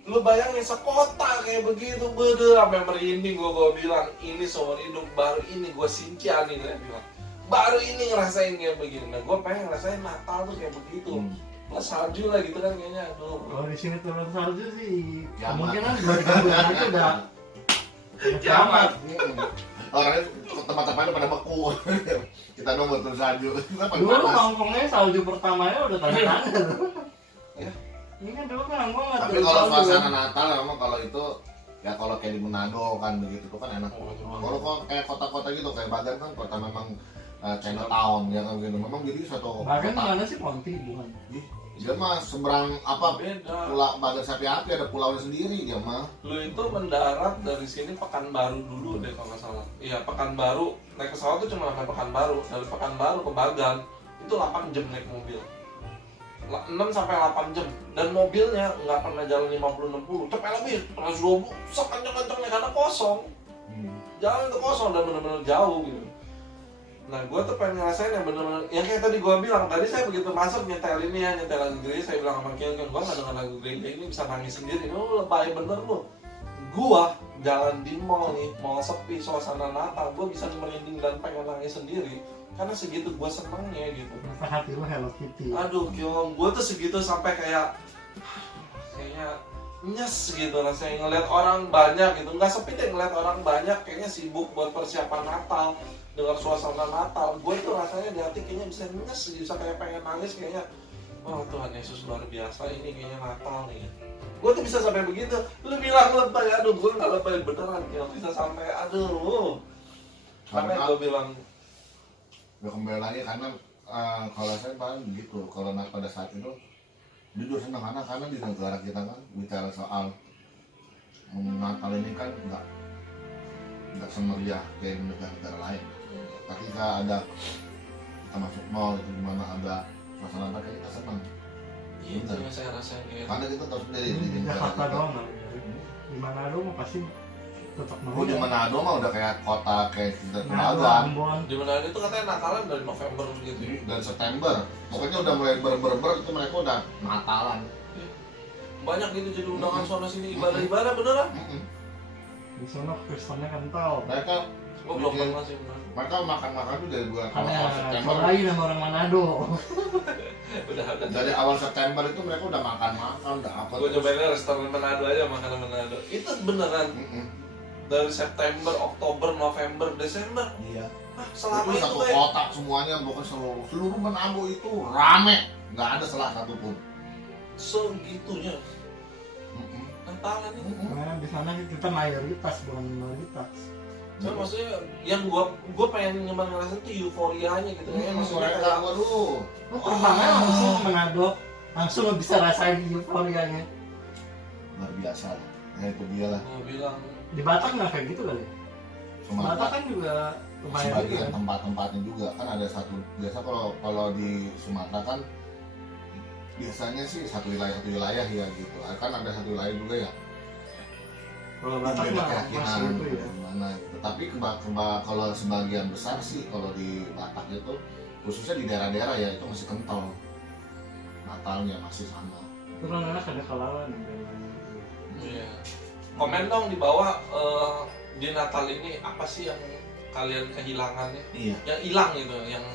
Lu bayangin sekota kayak begitu, bede sampai merinding gua bilang ini seumur hidup baru ini gua sincianin ya bilang. Baru ini ngerasain kayak begini. Nah, gua pengen ngerasain Natal tuh kayak begitu. Plus salju lah gitu kan kayaknya. Aduh. Kalau di sini turun salju sih, Kiamat. kemungkinan 2-3 bulan aja udah Kiamat. Orangnya tempat-tempatnya pada beku. Kita nunggu terus salju. Kita paling Dulu panas. Hongkongnya salju pertamanya udah tanda tangan. Ya. Ini kan dulu kan Hongkong nggak Tapi turun kalau salju. suasana Natal memang kalau itu ya kalau kayak di Manado kan begitu tuh kan enak. Kalau kok kayak kota-kota gitu kayak Bagan kan kota memang Chinatown ya kan gitu. Memang jadi satu Bahkan kota. mana sih Ponti bukan? Ih, dia mah seberang apa Beda. pulau Bagan Sapi Api ada pulaunya sendiri dia mah. Lu itu mendarat dari sini Pekanbaru dulu deh kalau nggak salah. Iya, Pekanbaru naik pesawat tuh cuma sampai Pekanbaru. Dari Pekanbaru ke Bagan itu 8 jam naik mobil. 6 sampai 8 jam dan mobilnya nggak pernah jalan 50-60 cepet lebih 120 sekenceng-kencengnya karena kosong. Jalan itu kosong dan benar-benar jauh gitu. Nah, gue tuh pengen ngerasain yang bener-bener yang kayak tadi gue bilang. Tadi saya begitu masuk nyetel ini ya, nyetel lagu gereja, saya bilang sama Kion, gue nggak denger lagu gereja ini bisa nangis sendiri. Lu lebay bener lu. Gue jalan di mall nih, mall sepi, suasana Natal, gue bisa merinding dan pengen nangis sendiri karena segitu gue senengnya gitu. Masa hati lu Hello Kitty. Aduh Kion, gue tuh segitu sampai kayak kayaknya nyes gitu rasanya ngeliat orang banyak gitu. Nggak sepi deh ngeliat orang banyak, kayaknya sibuk buat persiapan Natal, dengar suasana Natal. Gue tuh rasanya di hati kayaknya bisa nyes, bisa kayak pengen nangis kayaknya. Oh Tuhan Yesus luar biasa, ini kayaknya Natal nih. Gue tuh bisa sampai begitu. Lu bilang lebay, aduh gue nggak lebay beneran Kion, bisa sampai aduh. Sampai Karena gue bilang ya kembali lagi karena kalau saya paling begitu kalau pada saat itu jujur senang karena di negara kita kan bicara soal Natal ini kan nggak semeriah kayak di negara-negara lain. Ketika ada kita masuk mall itu dimana ada suasana Natal kita senang. itu yang saya rasain kayak Karena kita terus dari di negara Jakarta kita. doang kali ya. Di Manado mah pasti tetap Oh di Manado mah udah kayak kota kayak kita Bagan. Ambon. di mana itu katanya Natalan dari November gitu ya. Dan September, pokoknya udah mulai ber itu mereka udah Natalan. Banyak gitu jadi undangan sono sini ibadah-ibadah beneran. Di sana Kristennya kental. Mereka Gue belum pernah sih beneran. mereka makan tuh dari bulan awal Karena September. lain sama orang Manado. Udah Dari awal September itu mereka udah makan udah apa. gue cobain restoran Manado aja, makanan Manado itu beneran dari September, Oktober, November, Desember. Iya. Selama Itu itu satu kayak kota semuanya, bukan seluruh Manado itu rame, nggak ada salah satu pun. segitunya Natalan itu. Karena di sana kita mayoritas bukan minoritas. So, maksudnya yang gua pengen nyoba ngerasain tuh euforianya gitu ya. Maksudnya Mereka kayak waduh. Lu terbangnya langsung ke Manado, langsung lu bisa rasain euforianya. Luar biasa lah. Ya itu dia lah. gua bilang Di Batak nggak kayak gitu kali? Batak Sumatera kan juga lumayan sebagian juga. tempat-tempatnya juga kan ada satu. Biasa kalau di Sumatera kan biasanya sih satu wilayah ya gitu. Kan ada satu wilayah juga ya. Kalau Batak Beda mah masih keyakinan itu ya. gimana gitu. Tapi kalau sebagian besar sih kalau di Batak itu khususnya di daerah-daerah ya itu masih kental. Natalnya masih sama. Itu kan enak ada kalawan. iya. Komen dong di bawah di Natal ini apa sih yang kalian kehilangannya? Iya. Yang hilang gitu, yang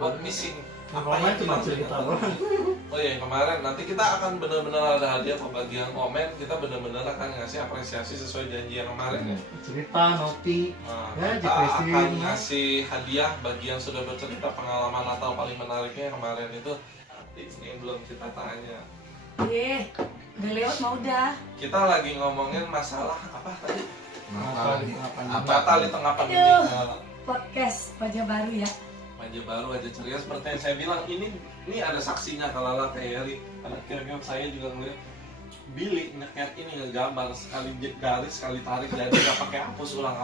what missing. Apa Komen yang cuma hilang di cerita Natal? doang. Oh iya, yang kemarin nanti kita akan benar-benar ada hadiah ke bagian komen. Kita benar-benar akan ngasih apresiasi sesuai janji yang kemarin ya. Cerita, nopi. Nah, Ya, kita Jepresin, akan ya. ngasih hadiah bagi yang sudah bercerita pengalaman Natal paling menariknya kemarin itu. Ini yang belum kita tanya. Udah lewat mau udah. Kita lagi ngomongin masalah apa tadi? Natal di tengah pandemi. apa Natal di tengah pandemi. Aduh. Nah, Podcast wajah baru ya. Wajah baru, wajah ceria seperti yang saya bilang ini ada saksinya Kalala kayak Eri. Karena kira-kira saya juga ngeliat Billy nge-cat ini ngegambar sekali garis sekali tarik jadi nggak pakai hapus ulang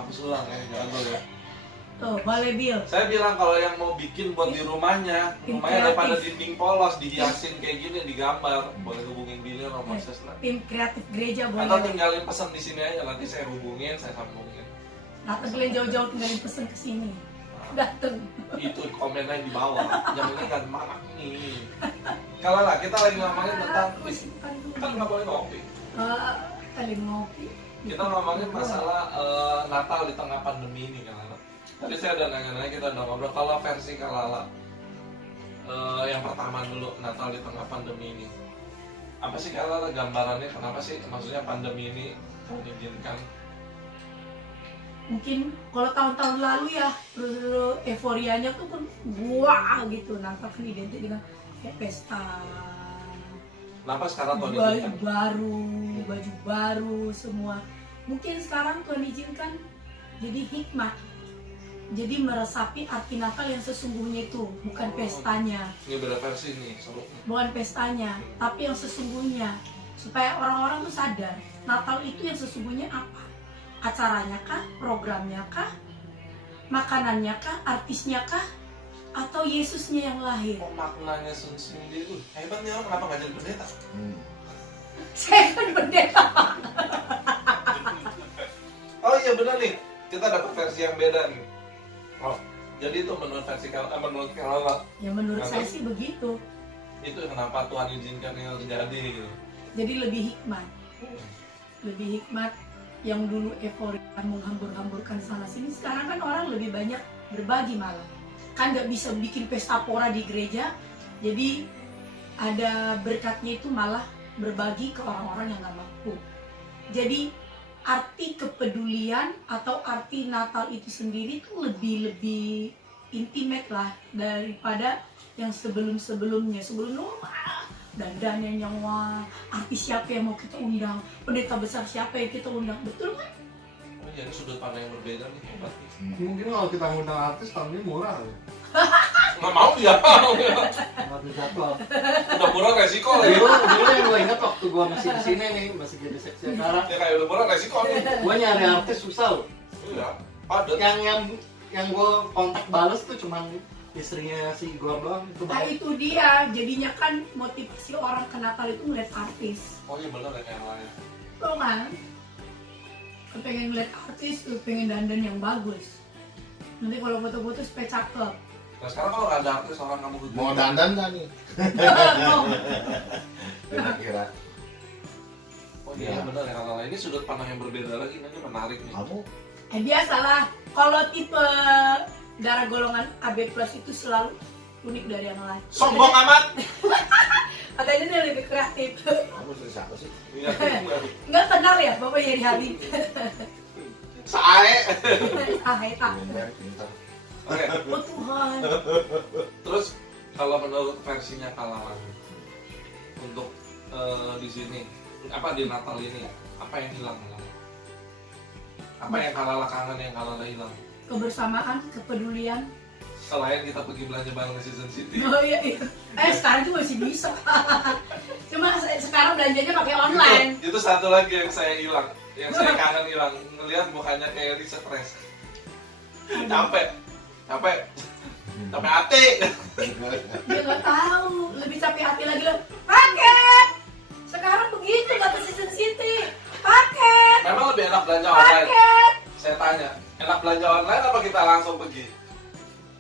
ya jago ya. Tuh, boleh Bill. Saya bilang kalau yang mau bikin buat di rumahnya daripada dinding polos dihiasin kayak gini digambar, boleh hubungin Billy nomor saya. Tim kreatif gereja Atau boleh. tinggalin pesan di sini aja nanti saya hubungin, saya sambungin. Atau kalian jauh-jauh tinggalin pesen ke sini. Dateng. Itu komennya di bawah. Yang ini kan marak nih. Kalau lah kita lagi ngomongin tentang Aku simpan dulu. kan nggak boleh ngopi. Kali ngopi. Kita ngomongin masalah Natal di tengah pandemi ini kan. Tadi saya udah nanya-nanya, kita udah ngobrol kalau versi Kalala yang pertama dulu, Natal di tengah pandemi ini. Apa sih Kalala gambarannya? Kenapa sih maksudnya pandemi ini mengizinkan? Mungkin kalau tahun-tahun lalu ya terus euforianya tuh kan wah gitu, Natal kan identik dengan kayak pesta, Kenapa sekarang Tuhan baju izinkan? baru semua. Mungkin sekarang Tuhan izinkan jadi hikmat, jadi meresapi arti Natal yang sesungguhnya itu bukan pestanya, Ini beda versi nih, seru. bukan pestanya, tapi yang sesungguhnya, supaya orang-orang tuh sadar Natal itu yang sesungguhnya apa, acaranya kah, programnya kah, makanannya kah, artisnya kah, atau Yesusnya yang lahir. Kok maknanya sendiri? Hebat nih orang, kenapa nggak jadi pendeta? Saya kan pendeta. Oh iya benar nih, kita dapat versi yang beda nih. Oh, jadi itu menurut versi menurut Kalala Ya menurut Kenapa? saya sih begitu. itu kenapa Tuhan izinkan ini terjadi gitu. Jadi lebih hikmat. Lebih hikmat. Yang dulu euforia menghambur-hamburkan sana sini, sekarang kan orang lebih banyak berbagi malah. Kan nggak bisa bikin pesta pora di gereja, jadi ada berkatnya itu malah berbagi ke orang-orang yang nggak mampu. Jadi arti kepedulian atau arti Natal itu sendiri tuh lebih intimate lah daripada yang sebelum-sebelumnya. Sebelumnya dandannya yang wah, artis siapa yang mau kita undang, pendeta besar siapa yang kita undang, betul kan? Oh iya, ini sudut pandang yang berbeda nih, hebat nih. Mungkin kalau kita ngundang artis tahun ini murah loh. Nggak mau dia. Artis jadwal. Udah murah resiko lagi. Dulu yang gue ingat waktu gue masih di sini nih, masih jadi seksi sekarang, Ya kayak udah murah resiko nih. gue nyari artis susah loh. Iya, padat. Yang gue kontak bales tuh cuman istrinya si gue doang itu. Nah itu dia, jadinya kan motivasi orang ke Natal itu ngeliat artis. Oh iya benar ya kayak yang lain. Tuh kan? Pengen ngeliat artis, pengen dandan yang bagus. Nanti kalau foto-foto supaya cakep. Nah sekarang kalau nggak ada artis orang kamu Mau dandan nggak nih? Oh, Kira-kira Oh iya benar ya kalau ini sudut pandang yang berbeda lagi, ini menarik nih. kamu biasalah, kalau tipe darah golongan AB plus itu selalu unik dari yang lain. Sombong amat. Katanya dia lebih kreatif. dari siapa sih? Iya. Nggak kenal ya Bapak Yeri Habib? Sae. Pintar. Pintar. Oke. Oh Tuhan. Terus kalau menurut versinya Kalala untuk di sini apa di Natal ini apa yang hilang? Apa yang Kalala kangen, yang Kalala hilang? Kebersamaan, kepedulian. Selain kita pergi belanja bareng di Season City. Oh iya, iya. Sekarang juga masih bisa. Cuma sekarang belanjanya pakai online. Itu satu lagi yang saya hilang, yang saya kangen hilang. Ngelihat mukanya kayak stres. Capek hati. Dia nggak tahu, lebih capek hati lagi loh. Paket. Sekarang begitu dapat Season City. Paket. Memang lebih enak belanja online. Paket. Saya tanya, enak belanja online apa kita langsung pergi?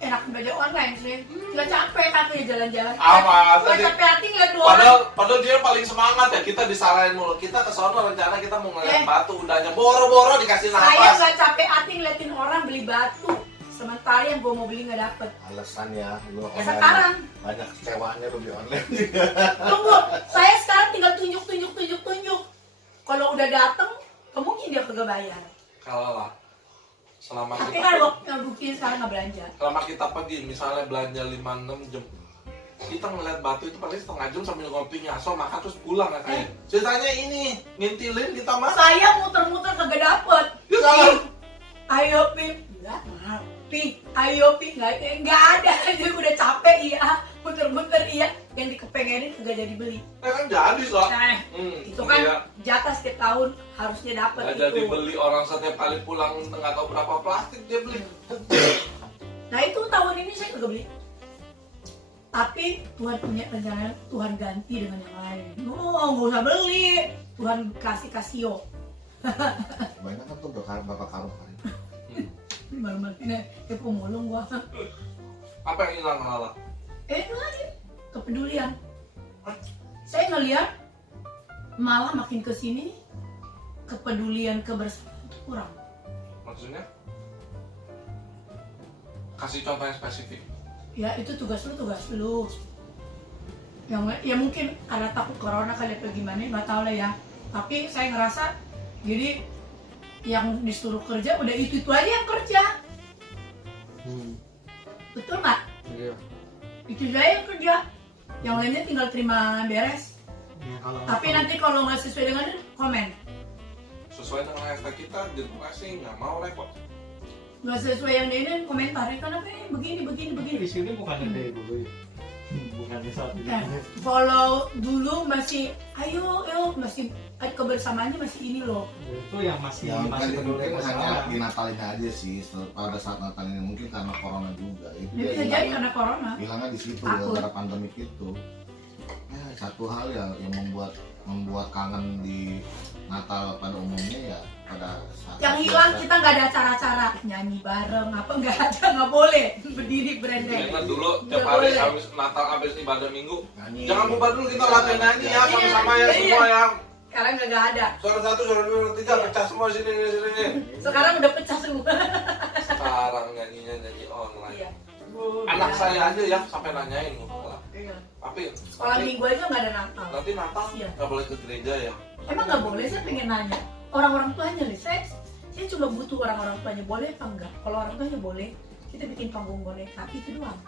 Enak belanja online sih. Nggak capek katanya jalan-jalan. Amat. Nggak capek hati ngeliat dua orang. Padahal dia yang paling semangat ya, kita disalahin mulu. Kita ke sono rencana kita mau ngeliat Eh. batu, udahnya boro-boro dikasih Saya nafas. nggak capek hati ngeliatin orang beli batu. Sementara yang gue mau beli nggak dapet. Alasan ya, lu Ya sekarang. banyak kecewanya lu di online. Tunggu, saya sekarang tinggal tunjuk. Kalau udah dateng, mungkin dia kagak bayar. Kalau lah, selama Tapi kita kan buktinya sekarang nggak belanja. selama kita pergi, misalnya belanja 5-6 jam, kita ngeliat batu itu paling setengah jam sambil ngopi ngaso makan terus pulang ya kayak. Ceritanya ini ngintilin kita mah. Saya muter-muter kagak dapet. Ya salah. Ayo Pip, nggak mau. Pi, ayo Pi, nggak ada. Dia udah capek iya, muter-muter iya. Yang dikepengenin kagak jadi beli. Kan jadi soal. Nah, itu kan Iya. jatah setiap tahun harusnya dapet Nggak itu. jadi beli, orang setiap kali pulang nggak tahu berapa plastik dia beli. Nah itu tahun ini saya kagak beli. Tapi Tuhan punya rencana, Tuhan ganti dengan yang lain. Oh, nggak usah beli. Tuhan kasih Casio. Banyak kan tuh bapak karung hari. Malu-maluin ya pemulung gua. Apa yang hilang Lala? Itu lagi kepedulian. Saya ngeliat malah makin kesini kepedulian kebersamaan itu kurang. Maksudnya? Kasih contoh yang spesifik. Ya itu tugas lu. Yang ya mungkin karena takut corona kali atau gimana, nggak tahu lah ya. Tapi saya ngerasa jadi yang disuruh kerja udah itu aja yang kerja. Betul nggak? Iya. Itu aja yang kerja. Yang lainnya tinggal terima beres. Ya, kalau Tapi nanti kalau nggak sesuai dengan itu, komen. Sesuai dengan hashtag kita, demokrasi nggak mau repot. Nggak sesuai yang ini komentar ya kenapa ya begini. di sini bukan dari dulu ya. Bukannya saat ini. Nah, kalau dulu masih ayo masih kebersamaannya masih ini loh. Itu yang masih Ya peduli mungkin hanya masalah. di Natal ini aja sih, pada saat Natal ini mungkin karena corona juga. Itu Jadi bisa jadi karena corona. hilangnya di situ Takut. gara pandemik itu. Ya, satu hal ya yang membuat kangen di Natal pada umumnya ya pada saat Yang hilang kita nggak ada acara-acara nyanyi bareng apa nggak ada, nggak boleh berdiri berendeng. Ingat dulu tiap Nggak hari boleh. habis Natal habis ibadah Minggu. nyanyi. Jangan bubar dulu kita latihan nyanyi ya Iya, sama-sama ya iya. semua ya. Sekarang nggak ada. Suara 1, suara 2, suara 3 pecah semua sini. Sekarang udah pecah semua. Sekarang nyanyinya nyanyi online. Iya. Anak saya aja ya sampai nanyain gua. Iya. Tapi Sekolah minggu aja nggak ada Natal. nanti Natal Iya. nggak boleh ke gereja ya. Emang nggak boleh? Saya pengen nanya. Orang-orang tuanya nih, saya cuma butuh orang-orang tuanya boleh apa enggak. Kalau orang tuanya boleh, kita bikin panggung boneka itu doang.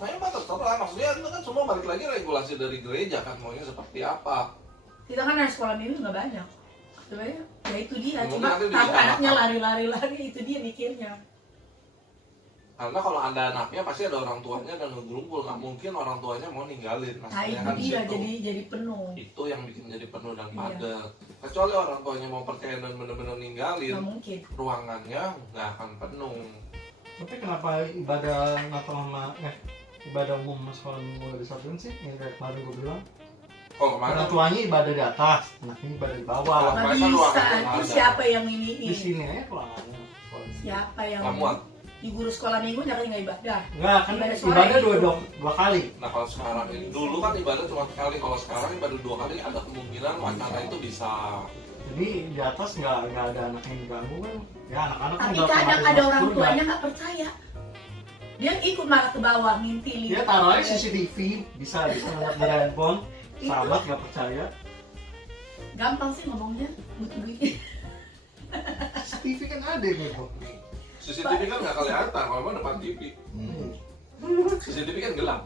Saya mah tetap lah, maksudnya itu kan semua balik lagi regulasi dari gereja kan maunya seperti apa. Kita kan ada sekolah minggu nggak banyak. Sebenarnya ya itu dia. Mungkin Cuma nanti tahu dibicarakan. anaknya lari itu dia mikirnya. Karena kalau ada anaknya pasti ada orang tuanya dan ngegerumpul, nggak mungkin orang tuanya mau ninggalin. Nah Maksudnya itu kan dia situ. jadi penuh. Itu yang bikin jadi penuh dan Iya. padat. Kecuali orang tuanya mau percaya dan benar-benar ninggalin, Nggak mungkin. ruangannya nggak akan penuh. Tapi kenapa ibadah Natal sama ibadah umum sama sekolah minggu nggak disatuin sih? Yang kayak kemarin gue bilang. Kalau kemarin Orang tuanya ibadah di atas, anaknya ibadah di bawah. Kalau- Nggak mereka bisa. ruangannya Itu ada. siapa yang ini? Di sini aja ruangannya. Siapa yang nggak muat. di guru sekolah minggu nyari nggak ibadah? Enggak, kan Ibadah sore ibadah itu. dua kali. Nah kalau sekarang ini dulu kan ibadah cuma sekali, kalau sekarang ibadah 2 kali ada kemungkinan wacana itu bisa. Jadi di atas nggak ada anak yang diganggu kan? Ya anak-anak kan Tapi nggak kadang otomatis ada masuk orang surga. tuanya nggak percaya. Dia ikut malah ke bawah ngintilin. Dia taruh aja CCTV, bisa ngeliat dari handphone. Itu. Sahabat nggak percaya. Gampang sih ngomongnya, butuh duit. CCTV kan ada gitu. CCTV kan nggak kelihatan kalau mau depan TV. CCTV kan gelap.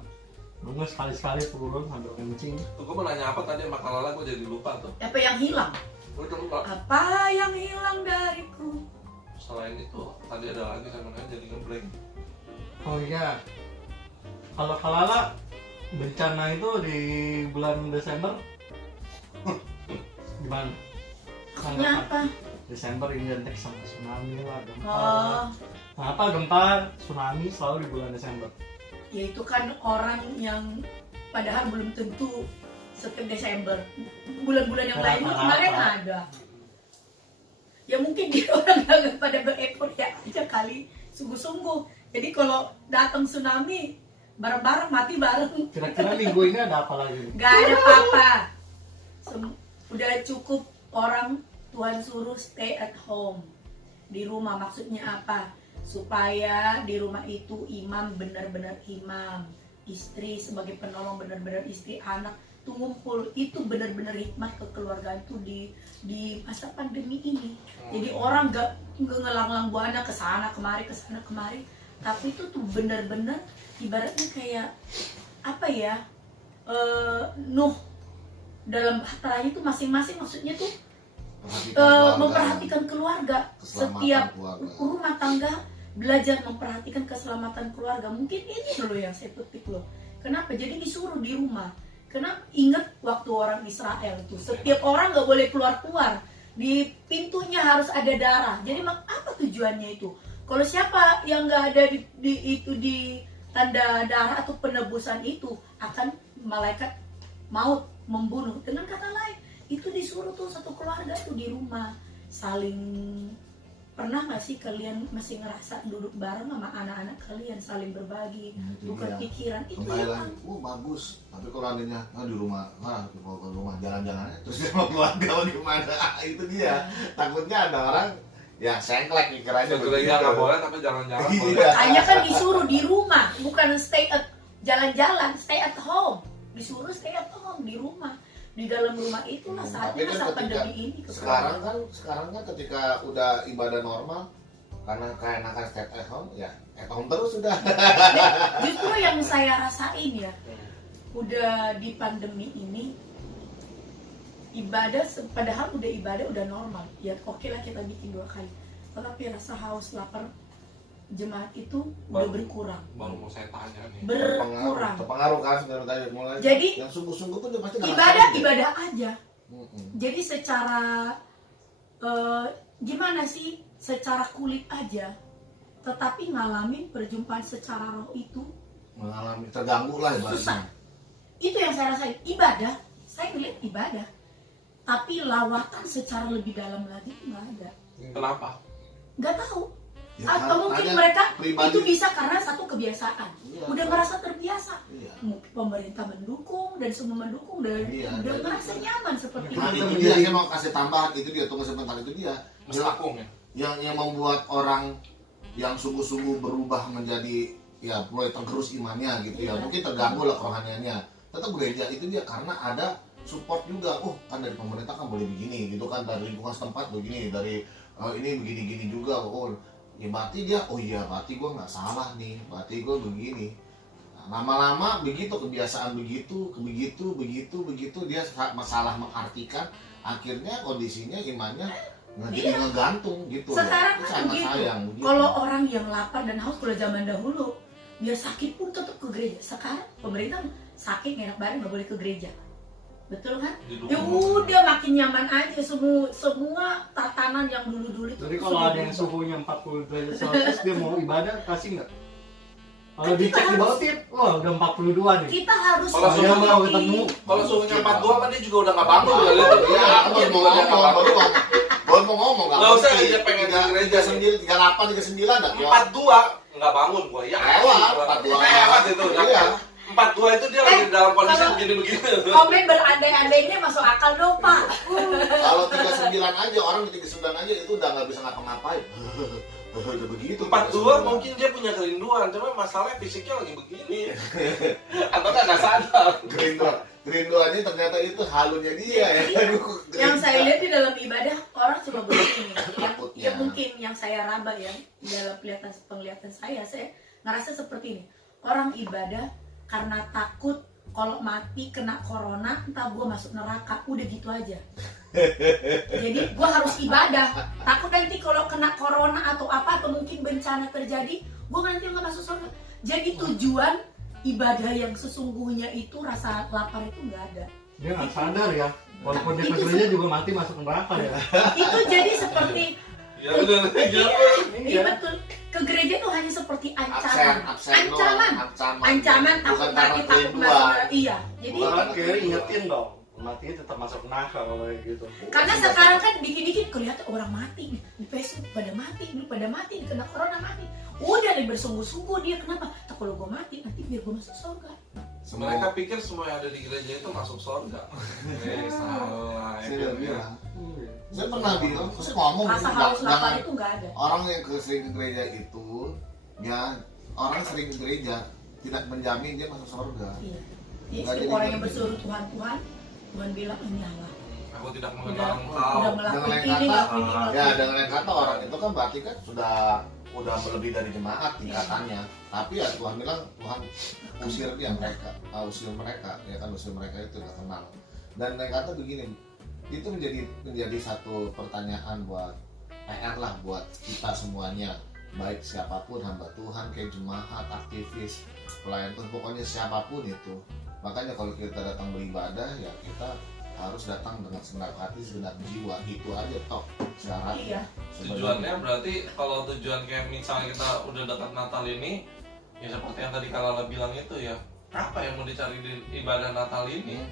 Gue sekali-sekali turun sambil kencing. Tuh gue mau nanya apa tadi sama Kalala, gue jadi lupa tuh. Apa yang hilang? Gue udah lupa. Apa yang hilang dariku? Selain itu tadi ada lagi saya mau nanya jadi ngeblank. Oh iya. Kalau Kalala bencana itu di bulan Desember gimana? Maksudnya apa? Desember identik sama tsunami lah, gempa. Oh, Kenapa gempa, tsunami selalu di bulan Desember? ya itu kan orang yang padahal belum tentu setiap Desember. Bulan-bulan yang lain tuh kemarin ada. Ya mungkin dia orang nggak pada berekor ya aja kali, sungguh-sungguh. Jadi kalau datang tsunami, bareng-bareng mati bareng. Kira-kira minggu ini ada apa lagi? Gak ada apa-apa. Udah cukup orang Tuhan suruh stay at home. Di rumah maksudnya apa? Supaya di rumah itu imam benar-benar imam. Istri sebagai penolong benar-benar istri, anak tuh ngumpul. Itu benar-benar hikmat kekeluargaan tuh di masa pandemi ini. Jadi orang gak ngelang-lang buana kesana kemari. Tapi itu tuh benar-benar ibaratnya kayak apa ya? Nuh dalam bahtera itu masing-masing maksudnya tuh memperhatikan keluarga. Setiap keluarga. rumah tangga belajar memperhatikan keselamatan keluarga. Mungkin ini dulu yang saya petik loh. Kenapa? Jadi disuruh di rumah. Kenapa? Ingat waktu orang Israel itu setiap orang nggak boleh keluar. Di pintunya harus ada darah. Jadi apa tujuannya itu? Kalau siapa yang nggak ada di tanda darah atau penebusan itu, akan malaikat maut membunuh. Dengan kata lain, itu disuruh tuh satu keluarga tuh di rumah saling pernah nggak sih kalian masih ngerasa duduk bareng sama anak-anak kalian saling berbagi, Itu tukar dia. pikiran itu Kembali yang lagi, bagus. Tapi kalau adanya di rumah, kalau ke rumah jalan-jalan terus dia mau keluarga bagaimana? Itu dia. Takutnya ada orang yang sengklek pikirannya Gereja nggak boleh tapi jalan-jalan Iya. boleh. Makanya kan disuruh di rumah, bukan stay at jalan-jalan, stay at home. Disuruh stay at home di rumah. Di dalam rumah itulah Tapi saatnya kan masa ketika- pandemi ini. sekarang kan ketika udah ibadah normal karena keenakan stay at home ya at home terus sudah. Justru yang saya rasain ya, udah di pandemi ini ibadah, padahal udah ibadah udah normal. Ya oke lah kita bikin 2 kali. Tetapi rasa haus lapar jemaat itu udah berkurang. Baru mau saya tanya nih. Berkurang. Terpengaruh kan sebenarnya tadi mulai. Jadi, yang sungguh-sungguh pun dia pasti Ibadah aja. Mm-mm. Jadi secara gimana sih? Secara kulit aja. Tetapi ngalamin perjumpaan secara roh itu Mengalami terganggu lah susah. ibaratnya. Itu yang saya rasain. Ibadah, saya ngeliat ibadah. Tapi lawatan secara lebih dalam lagi nggak ada. Kenapa? Nggak tahu. Ya, Atau mungkin hanya mereka pribadi. itu bisa karena satu kebiasaan. Iya. Udah merasa terbiasa. Iya. Mungkin pemerintah mendukung dan semua mendukung dan Iya, udah jadi- merasa nyaman seperti Nah, itu. itu dia saya mau kasih tambahan itu dia tunggu sebentar itu dia Mestakung ya. yang membuat orang yang sungguh-sungguh berubah menjadi ya mulai tergerus imannya gitu ya Iya. mungkin terganggu lah kerohaniannya tetap gereja itu dia karena ada support juga kan dari pemerintah kan boleh begini gitu kan dari lingkungan setempat begini dari ini begini-gini juga ya berarti dia berarti gue nggak salah nih berarti gue begini. Nah, lama-lama begitu kebiasaan begitu dia masalah mengartikan akhirnya kondisinya imannya jadi Iya. ngegantung gitu. Sekarang Itu kan sangat begitu. sayang begitu. Kalau orang yang lapar dan haus kalau zaman dahulu biar sakit pun tetap ke gereja. Sekarang pemerintah sakit nggak enak badan nggak boleh ke gereja. Betul kan? Didukung. Ya udah makin nyaman aja semua tatanan yang dulu-dulu itu. Jadi tuh kalau sudah ada yang berubah. suhunya 40 derajat Celcius dia mau ibadah kasih nggak? Kalau Kan kita dicek di harus- bawah tip, wah udah 42 nih. Kita harus Kalau Saya suhunya mau ketemu. Kalau suhunya 42 kan dia juga udah nggak bangun kali itu. Iya, aku baru mau ngomong, baru mau ngomong Nggak usah, dia pengen di gereja. 38, 39 dah. 42 nggak bangun gua. Ya Lewat, 42. Lewat itu. Iya. 42 itu dia lagi dalam kondisi kalau- begini-begini. komen berandai-andainya masuk akal dong Pak. Kalau 39 aja, orang di 39 aja itu udah nggak bisa ngapa-ngapain. Udah begitu. 42 mungkin dia punya kerinduan, cuma masalahnya fisiknya lagi begini. Atau nggak sadar. Kerinduannya ternyata itu halunya dia ya. Yang saya lihat di dalam ibadah orang cuma begini. Takutnya. yang mungkin yang saya raba ya dalam penglihatan saya ngerasa seperti ini. Orang ibadah karena takut kalau mati kena corona entah gue masuk neraka udah gitu aja. Jadi gue harus ibadah takut nanti kalau kena corona atau apa atau mungkin bencana terjadi gue nanti nggak masuk surga. Jadi tujuan ibadah yang sesungguhnya itu rasa lapar itu nggak ada. Dia nggak sadar ya. Walaupun dia ke Itu gereja juga mati masuk neraka ya. Itu jadi seperti Ya benar. iya betul, ke gereja tuh hanya seperti ancaman absen ancaman takut bukan mati karena takut kerinduan. masuk iya jadi Bukan kayak ingetin dong. Matinya tetap masuk neraka kalau kayak gitu. karena sekarang kan dikit-dikit kelihatan orang mati di Facebook pada mati kena corona mati udah deh bersungguh-sungguh dia kenapa tak kalau gue mati nanti biar gue masuk surga. Mereka pikir semua yang ada di gereja itu masuk surga. Salah. Saya udah bilang. Iya. Saya pernah bilang, saya ngomong Rasa gitu, haus lapar jangan itu nggak ada. orang yang sering ke gereja itu ya orang sering ke gereja tidak menjamin dia masuk surga. Iya. Jadi Nggak setiap jadi orang yang ngerti. bersuruh Tuhan bilang ini Allah Aku tidak udah mengenal engkau. ngelakuin Dengan ini yang ngelakuin kata, ini ya ngelakuin dengan yang kata orang itu kan berarti kan sudah lebih dari jemaat tingkatannya. Tapi ya Tuhan bilang Tuhan usir dia mereka ya kan usir mereka itu nggak kenal. Dan yang kata begini, itu menjadi satu pertanyaan buat PR lah buat kita semuanya, baik siapapun hamba Tuhan kayak jemaat, aktivis, pelayan Tuhan, pokoknya siapapun itu. Makanya kalau kita datang beribadah ya kita harus datang dengan segenap hati, segenap jiwa, itu aja toh syaratnya. Iya. Tujuannya berarti kalau tujuan kayak misalnya kita udah dekat Natal ini, ya seperti yang tadi Kalala bilang itu ya, apa yang mau dicari di ibadah Natal ini?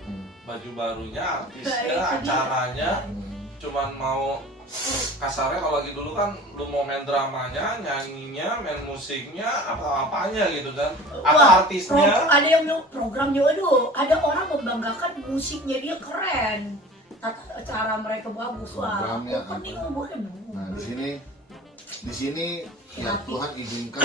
Baju barunya, artisnya, Itu dia. acaranya, Hmm. cuman mau kasarnya kalau lagi dulu kan lu mau main dramanya, nyanyinya, main musiknya, apa-apanya gitu kan. Wah, Apa artisnya? ada yang bilang programnya, aduh, ada orang membanggakan musiknya dia keren, tata cara mereka bagus, wah, Programnya opening apa? bukan. Nah di sini ya Tuhan izinkan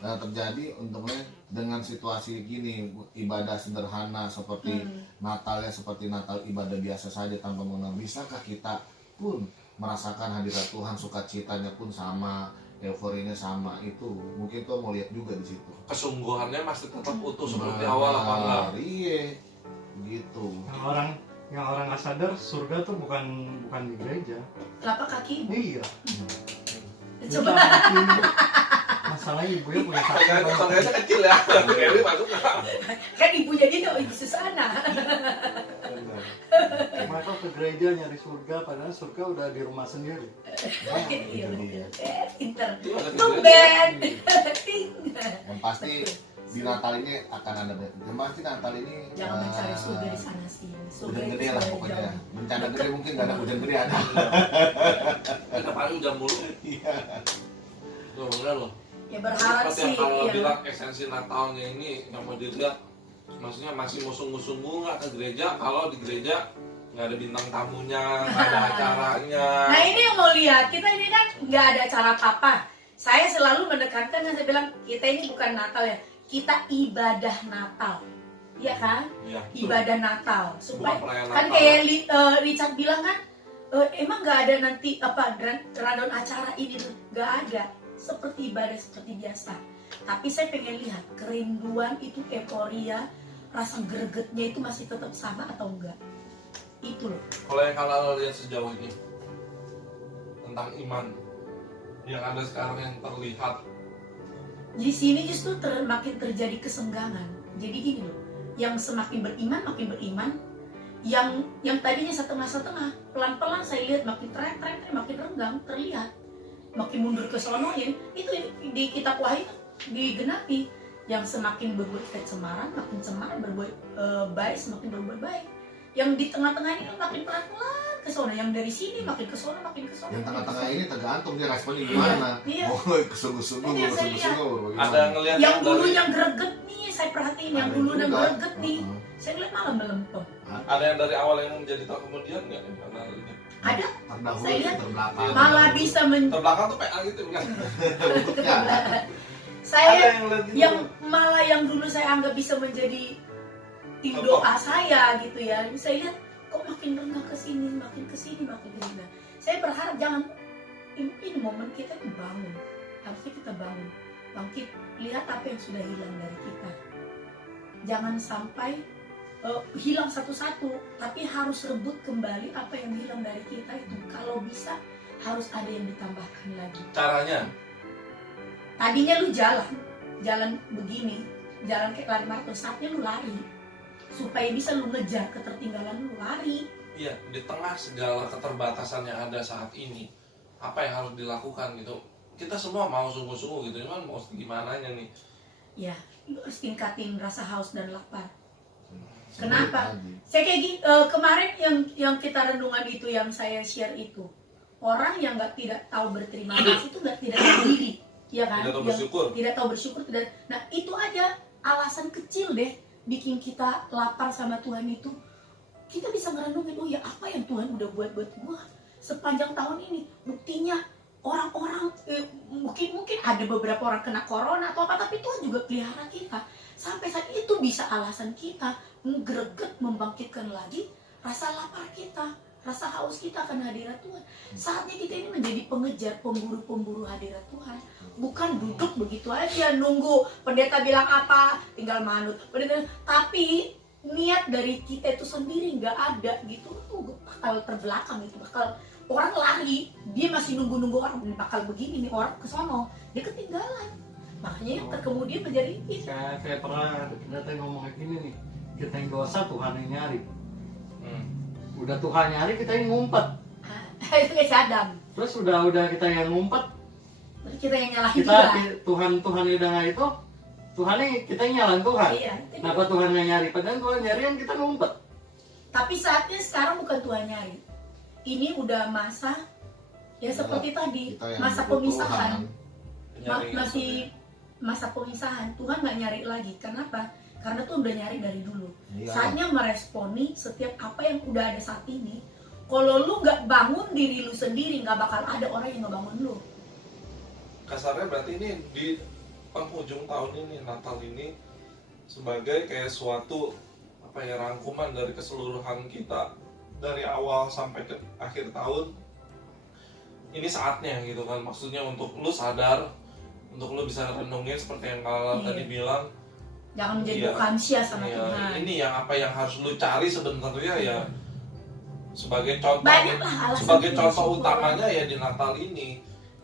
terjadi untungnya dengan situasi gini, ibadah sederhana seperti Natal ya, seperti Natal ibadah biasa saja tanpa mengenal. Bisakah kita pun merasakan hadirat Tuhan, sukacitanya pun sama, euforinya sama? Itu mungkin tuh mau lihat juga di situ. Kesungguhannya masih tetap utuh seperti awal apa enggak? Iya, gitu. Yang orang nggak sadar surga tuh bukan di gereja. Telapak kaki ibu. Iya. Coba. Masalahnya ibunya punya Sangkanya kecil ya. Eli masuk nggak? Kan ibunya dia ibu Susana. Mereka ke gereja nyari surga, padahal surga udah di rumah sendiri. Iya betul. Pinter. Itu ada di Tumben. Yang pasti di Natal ini akan ada yang pasti Natal ini Jangan mencari surga di sana sih. Surga hujan itu gede lah sudah pokoknya. jauh. Bencana gede mungkin nggak ada hujan gede ada. Kita paling hujan mulu. Iya. Loh, bener loh. Ya berharap Seperti sih. yang kalau Ya. bilang esensi Natalnya ini yang mau dilihat, maksudnya masih mau sungguh-sungguh nggak ke gereja kalau di gereja nggak ada bintang tamunya, nggak ada acaranya. Nah ini yang mau lihat, kita ini kan nggak ada acara apa-apa. Saya selalu menekankan dan saya bilang kita ini bukan Natal ya, kita ibadah Natal, iya kan? Iya, betul. Ibadah Natal supaya Bukan perayaan kan Natal. kayak Richard bilang kan, emang nggak ada nanti apa rundown acara ini tuh nggak ada, seperti ibadah seperti biasa. Tapi saya pengen lihat kerinduan itu, euforia, rasa gregetnya itu masih tetap sama atau enggak? Itu loh. Kalau yang kalau lihat sejauh ini tentang iman yang ada sekarang yang terlihat, Di sini justru makin terjadi kesenggangan. Jadi gini loh, yang semakin beriman makin beriman, yang tadinya setengah-setengah, pelan-pelan saya lihat makin tren makin renggang terlihat, makin mundur ke sono ya. Itu di kitab Wahyu digenapi, yang semakin berbuat kecemaran makin cemar, berbuat baik semakin berbuat baik. Yang di tengah-tengah ini makin pelan-pelan ke sono, yang dari sini makin ke sono. Yang tengah-tengah ini tergantung dia responnya gimana. Iya. Mau kesungguh-sungguh, Itu yang saya lihat. ada yang ngelihat Yang dari- dulunya greget nih, saya perhatiin yang Ada dulunya juga. greget nih. Saya lihat malah melempem. ada yang dari awal yang menjadi tahu kemudian nggak? Ada Terdahulu, Saya lihat terbelakang. malah bisa Terbelakang tuh PA gitu kan? Bentuknya. saya yang lihat gitu. yang malah yang dulu saya anggap bisa menjadi tim Contoh. doa saya gitu ya. Saya lihat kok makin renggang ke sini, makin ke sini. Saya berharap jangan ini momen kita tuh bangun. Harusnya kita bangun, bangkit, lihat apa yang sudah hilang dari kita. Jangan sampai hilang satu-satu, tapi harus rebut kembali apa yang hilang dari kita itu. Kalau bisa harus ada yang ditambahkan lagi. Caranya Tadinya lu jalan begini, jalan kayak lari maraton, saatnya lu lari supaya bisa lu ngejar ketertinggalan lu, lari. iya, di tengah segala keterbatasan yang ada saat ini, apa yang harus dilakukan gitu? Kita semua mau sungguh-sungguh gitu, cuman mau gimana nih? Ya, lu harus tingkatin rasa haus dan lapar. Sebelum Kenapa? lagi. Saya kayak gini, kemarin yang kita renungan itu, yang saya share itu, orang yang tidak tahu berterima kasih itu tidak tahu diri, ya kan? Tidak tahu Yang bersyukur. tidak tahu bersyukur, tidak. Nah itu aja alasan kecil deh bikin kita lapar sama Tuhan itu. Kita bisa ngerenungin, oh ya apa yang Tuhan udah buat gua sepanjang tahun ini. Buktinya orang-orang mungkin ada beberapa orang kena corona atau apa, tapi Tuhan juga pelihara kita. Sampai saat itu bisa alasan kita greget membangkitkan lagi rasa lapar kita, rasa haus kita akan hadirat Tuhan. Saatnya kita ini menjadi pengejar, pemburu-pemburu hadirat Tuhan. Bukan duduk begitu aja nunggu pendeta bilang apa tinggal manut. Tapi niat dari kita itu sendiri nggak ada gitu, tuh bakal terbelakang, itu bakal orang lari, dia masih nunggu orang bakal begini nih, orang kesono dia ketinggalan. Makanya yang terkemudian menjadi ini. Kayak pernah ada pendeta yang ngomong kayak gini nih, kita yang dosa Tuhan yang nyari. Udah Tuhan nyari, kita yang ngumpet. Itu kayak si Adam. Terus udah kita yang ngumpet, Terus kita yang nyalahin kita dia. Tuhan udah nggak itu, Tuhan kita yang nyalain Tuhan. Iya, itu dia. Kenapa Tuhan yang nyari? Padahal Tuhan nyari yang kita ngumpet. Tapi saatnya sekarang bukan Tuhan nyari. Ini udah masa Ya seperti tadi, Kita yang masa berkebutuhan. pemisahan. Penyaringan Masih masa pemisahan, Tuhan nggak nyari lagi. Kenapa? Karena Tuhan udah nyari dari dulu. Iya. Saatnya meresponi setiap apa yang udah ada saat ini. Kalau lu nggak bangun diri lu sendiri, nggak bakal ada orang yang ngebangun lu. kasarnya berarti ini di penghujung tahun ini, Natal ini sebagai kayak suatu apa ya, rangkuman dari keseluruhan kita dari awal sampai ke akhir tahun. Ini saatnya gitu kan, maksudnya untuk lu sadar, untuk lu bisa renungin seperti yang Kala Iya. tadi bilang. Jangan menjadi Iya. bukansia sama Iya, Tuhan. ini yang apa yang harus lu cari sebenarnya ya, sebagai contoh, Banyak lah alasan sebagai punya contoh syukur. utamanya ya di Natal ini.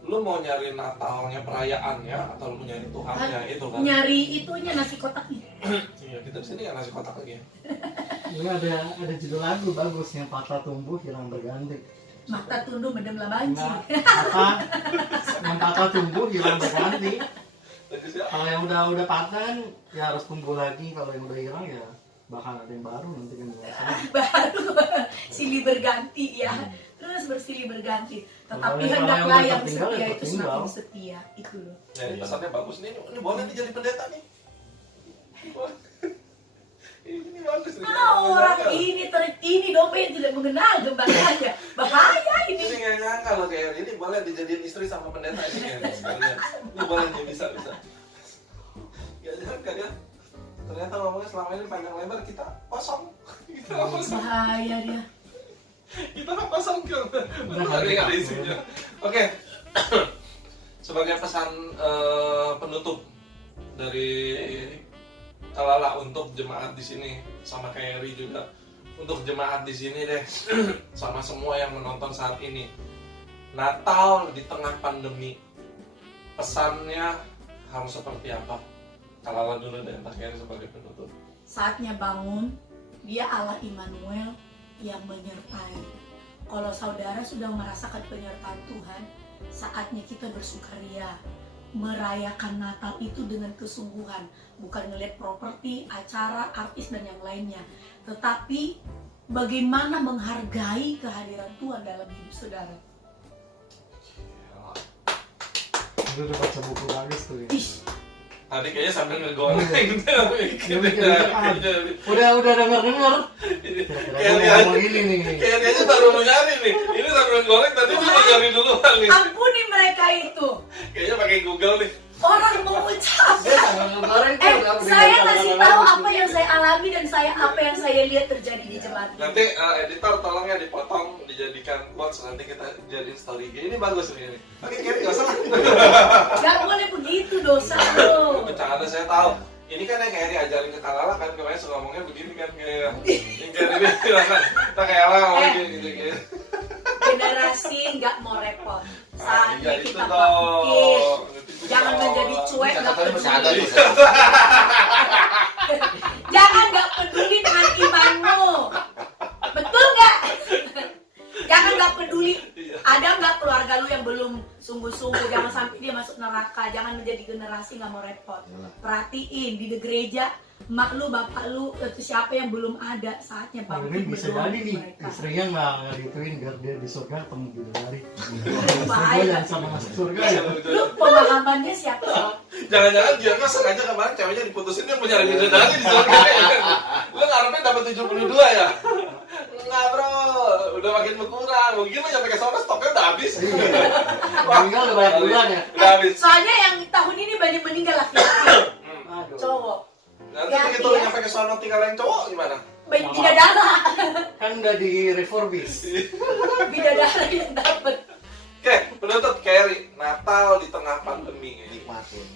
Lu mau nyari Natalnya, perayaannya, atau lu mau nyari Tuhannya, itu kan. Nyari itunya nasi kotaknya. Iya, kita di sini nggak nasi kotak lagi ya. Ini ada judul lagu bagus, yang patah tumbuh hilang berganti. Mata tunduk mendem banci. Nah, apa yang patah tumbuh hilang berganti. Tadi sih, Kalau yang udah patah kan ya harus tumbuh lagi. Kalau yang udah hilang ya bakal ada yang baru nanti kan biasanya. Baru silih berganti ya. Terus bersilih berganti. Tetapi Kalau yang hendaklah udah yang tertinggal, setia ya itu tertinggal. semakin setia. Itu loh. ya, ini pesannya bagus nih. Ini boleh nih jadi pendeta nih. Ini bagus nih. Orang ini domba yang tidak mengenal gembalanya. Bahaya Ini ini. nggak nyangka loh, kayak ini boleh dijadiin istri sama pendeta ini ya. Sekalian. Ini boleh nih, bisa. Gak nyangka ya. Ternyata ngomongnya selama ini panjang lebar, kita kosong. Kita nggak kosong. Bahaya dia. Kita nggak kosong kan. Udah Tadi nggak ada nggak isinya. Oke. Sebagai pesan penutup dari Kalala untuk jemaat di sini, sama kayak Eri juga, untuk jemaat di sini deh, sama semua yang menonton saat ini. Natal di tengah pandemi, pesannya harus seperti apa? Kalala dulu deh, entah kayaknya sebagai penutup. Saatnya bangun. Dia Allah Immanuel yang menyertai. Kalau saudara sudah merasakan penyertaan Tuhan, saatnya kita bersukaria, merayakan Natal itu dengan kesungguhan, bukan ngeliat properti, acara, artis dan yang lainnya, tetapi bagaimana menghargai kehadiran Tuhan dalam hidup saudara. Itu udah baca buku bagus tuh ya. Ih, Tadi kayaknya sambil ngegoreng gitu. Udah denger. Kayak dia Ngomong ini nih. Kayak dia aja baru mau nyari nih. Ini sambil ngegoreng, tadi dia mau nyari duluan nih. ampuni mereka itu. Kayaknya pakai Google nih. Orang mengucap. Dia sambil ngegoreng tuh udah Saya kasih tahu apa yang saya alami dan apa yang saya lihat terjadi di jemaat. Nanti editor tolong ya dipotong, dijadikan quotes, nanti kita jadiin story. Ini bagus nih. Oke, Kiri nggak salah. Gak boleh begitu, dosa lo. Bercanda, saya tahu. Ini kan yang kayak diajarin ke Kalala kan, kemarin suka ngomongnya begini kan, kayak yang Kiri dia bilang kan, kita kayak Kalala ngomong gitu gitu. Generasi nggak mau repot. Saatnya Iya, itu kita dong. bangkit. Itu Jangan dong. menjadi cuek, nggak Catatannya masih ada peduli. tuh. Jangan nggak peduli dengan imanmu. Betul nggak? Jangan nggak peduli. Iya. Ada nggak keluarga lu yang belum sungguh-sungguh? Jangan sampai dia masuk neraka. Jangan menjadi generasi nggak mau repot. Perhatiin di gereja, mak lu, bapak lu, itu siapa yang belum ada, saatnya Nah, bangkit ini bisa berdoa jadi untuk nih mereka. istrinya nggak gituin biar dia di surga ketemu bidadari. Bahaya. Gue yang sama masuk surga ya. Lu pemahamannya siapa? Jangan-jangan dia kan sengaja kemarin ceweknya diputusin, dia mau nyari bidadari di surga ya. Lu ngarepnya dapat 72 ya? Enggak bro, udah makin berkurang. Mungkin lu nyampe ke sana stoknya udah habis. Meninggal udah banyak bulan ya. Udah habis. Soalnya yang tahun ini banyak meninggal laki-laki, Aduh. cowok. Nanti Hati-hati begitu lu ya. nyampe ke sana tinggal yang cowok gimana? Bidadara, Kan udah di refurbish. bidadara yang dapet. Oke, penutup Keri, Natal di tengah pandemi. Nikmatin.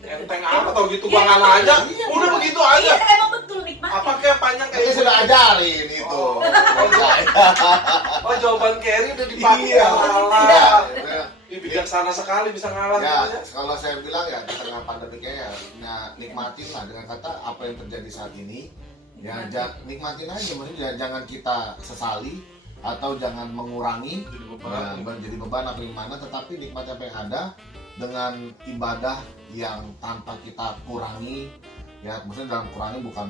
Enteng apa tau gitu bangan aja, udah begitu aja. Iya, emang betul nikmatin. Apa kayak panjang kayak Kita gitu? sudah ajarin itu. Oh jawaban Keri udah dipakai. Iya. Ngalah. Ya, Ih, bijaksana sekali bisa ngalah ya, gitu ya. kalau saya bilang ya di tengah pandemi ya, nikmatin lah dengan kata apa yang terjadi saat ini. Ya, nikmatin aja, maksudnya jangan kita sesali atau jangan mengurangi Jadi ya, beban. jadi beban atau gimana, tetapi nikmati apa yang ada dengan ibadah yang tanpa kita kurangi. Ya, maksudnya dalam kurangi bukan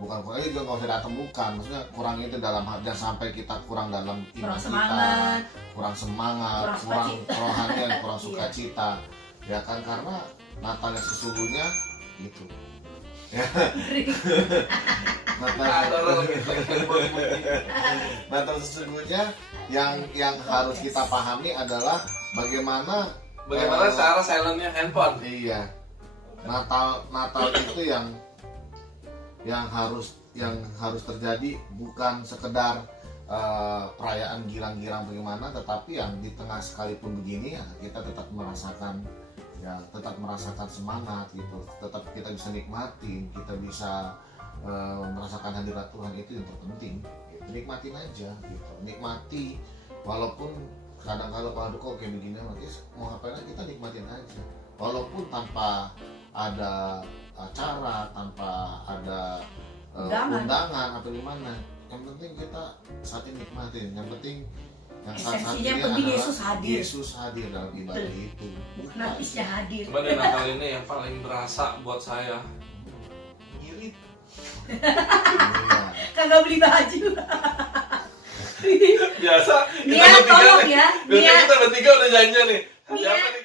bukan kurang juga nggak usah datang, bukan, maksudnya kurang itu dalam jangan sampai kita kurang dalam iman Kurang kita, semangat, kurang semangat, kurang kurang sukacita. kerohanian, kurang Iya. sukacita, ya kan, karena Natal yang sesungguhnya gitu. Natal sesungguhnya yang harus kita pahami adalah bagaimana cara silentnya handphone. iya, Natal itu yang harus terjadi bukan sekedar perayaan girang-girang bagaimana, tetapi yang di tengah sekalipun begini ya kita tetap merasakan semangat gitu, tetap kita bisa nikmatin, kita bisa merasakan hadirat Tuhan, itu yang terpenting gitu. Nikmatin aja gitu, nikmati walaupun kadang-kadang kalau kok kayak begini nanti mau ngapain aja, kita nikmatin aja walaupun tanpa ada acara, tanpa ada undangan apa gimana, yang penting kita saat ini nikmatin, yang penting yang Esensinya penting Yesus hadir dalam ibadah itu, bukan artisnya hadir. Cuma di Natal ini yang paling berasa buat saya ngirit. Iya. Kagak beli baju. Biasa kita Nia tolong ya. biasa Nia kita bertiga udah janjian nih. Nia. Siapa nih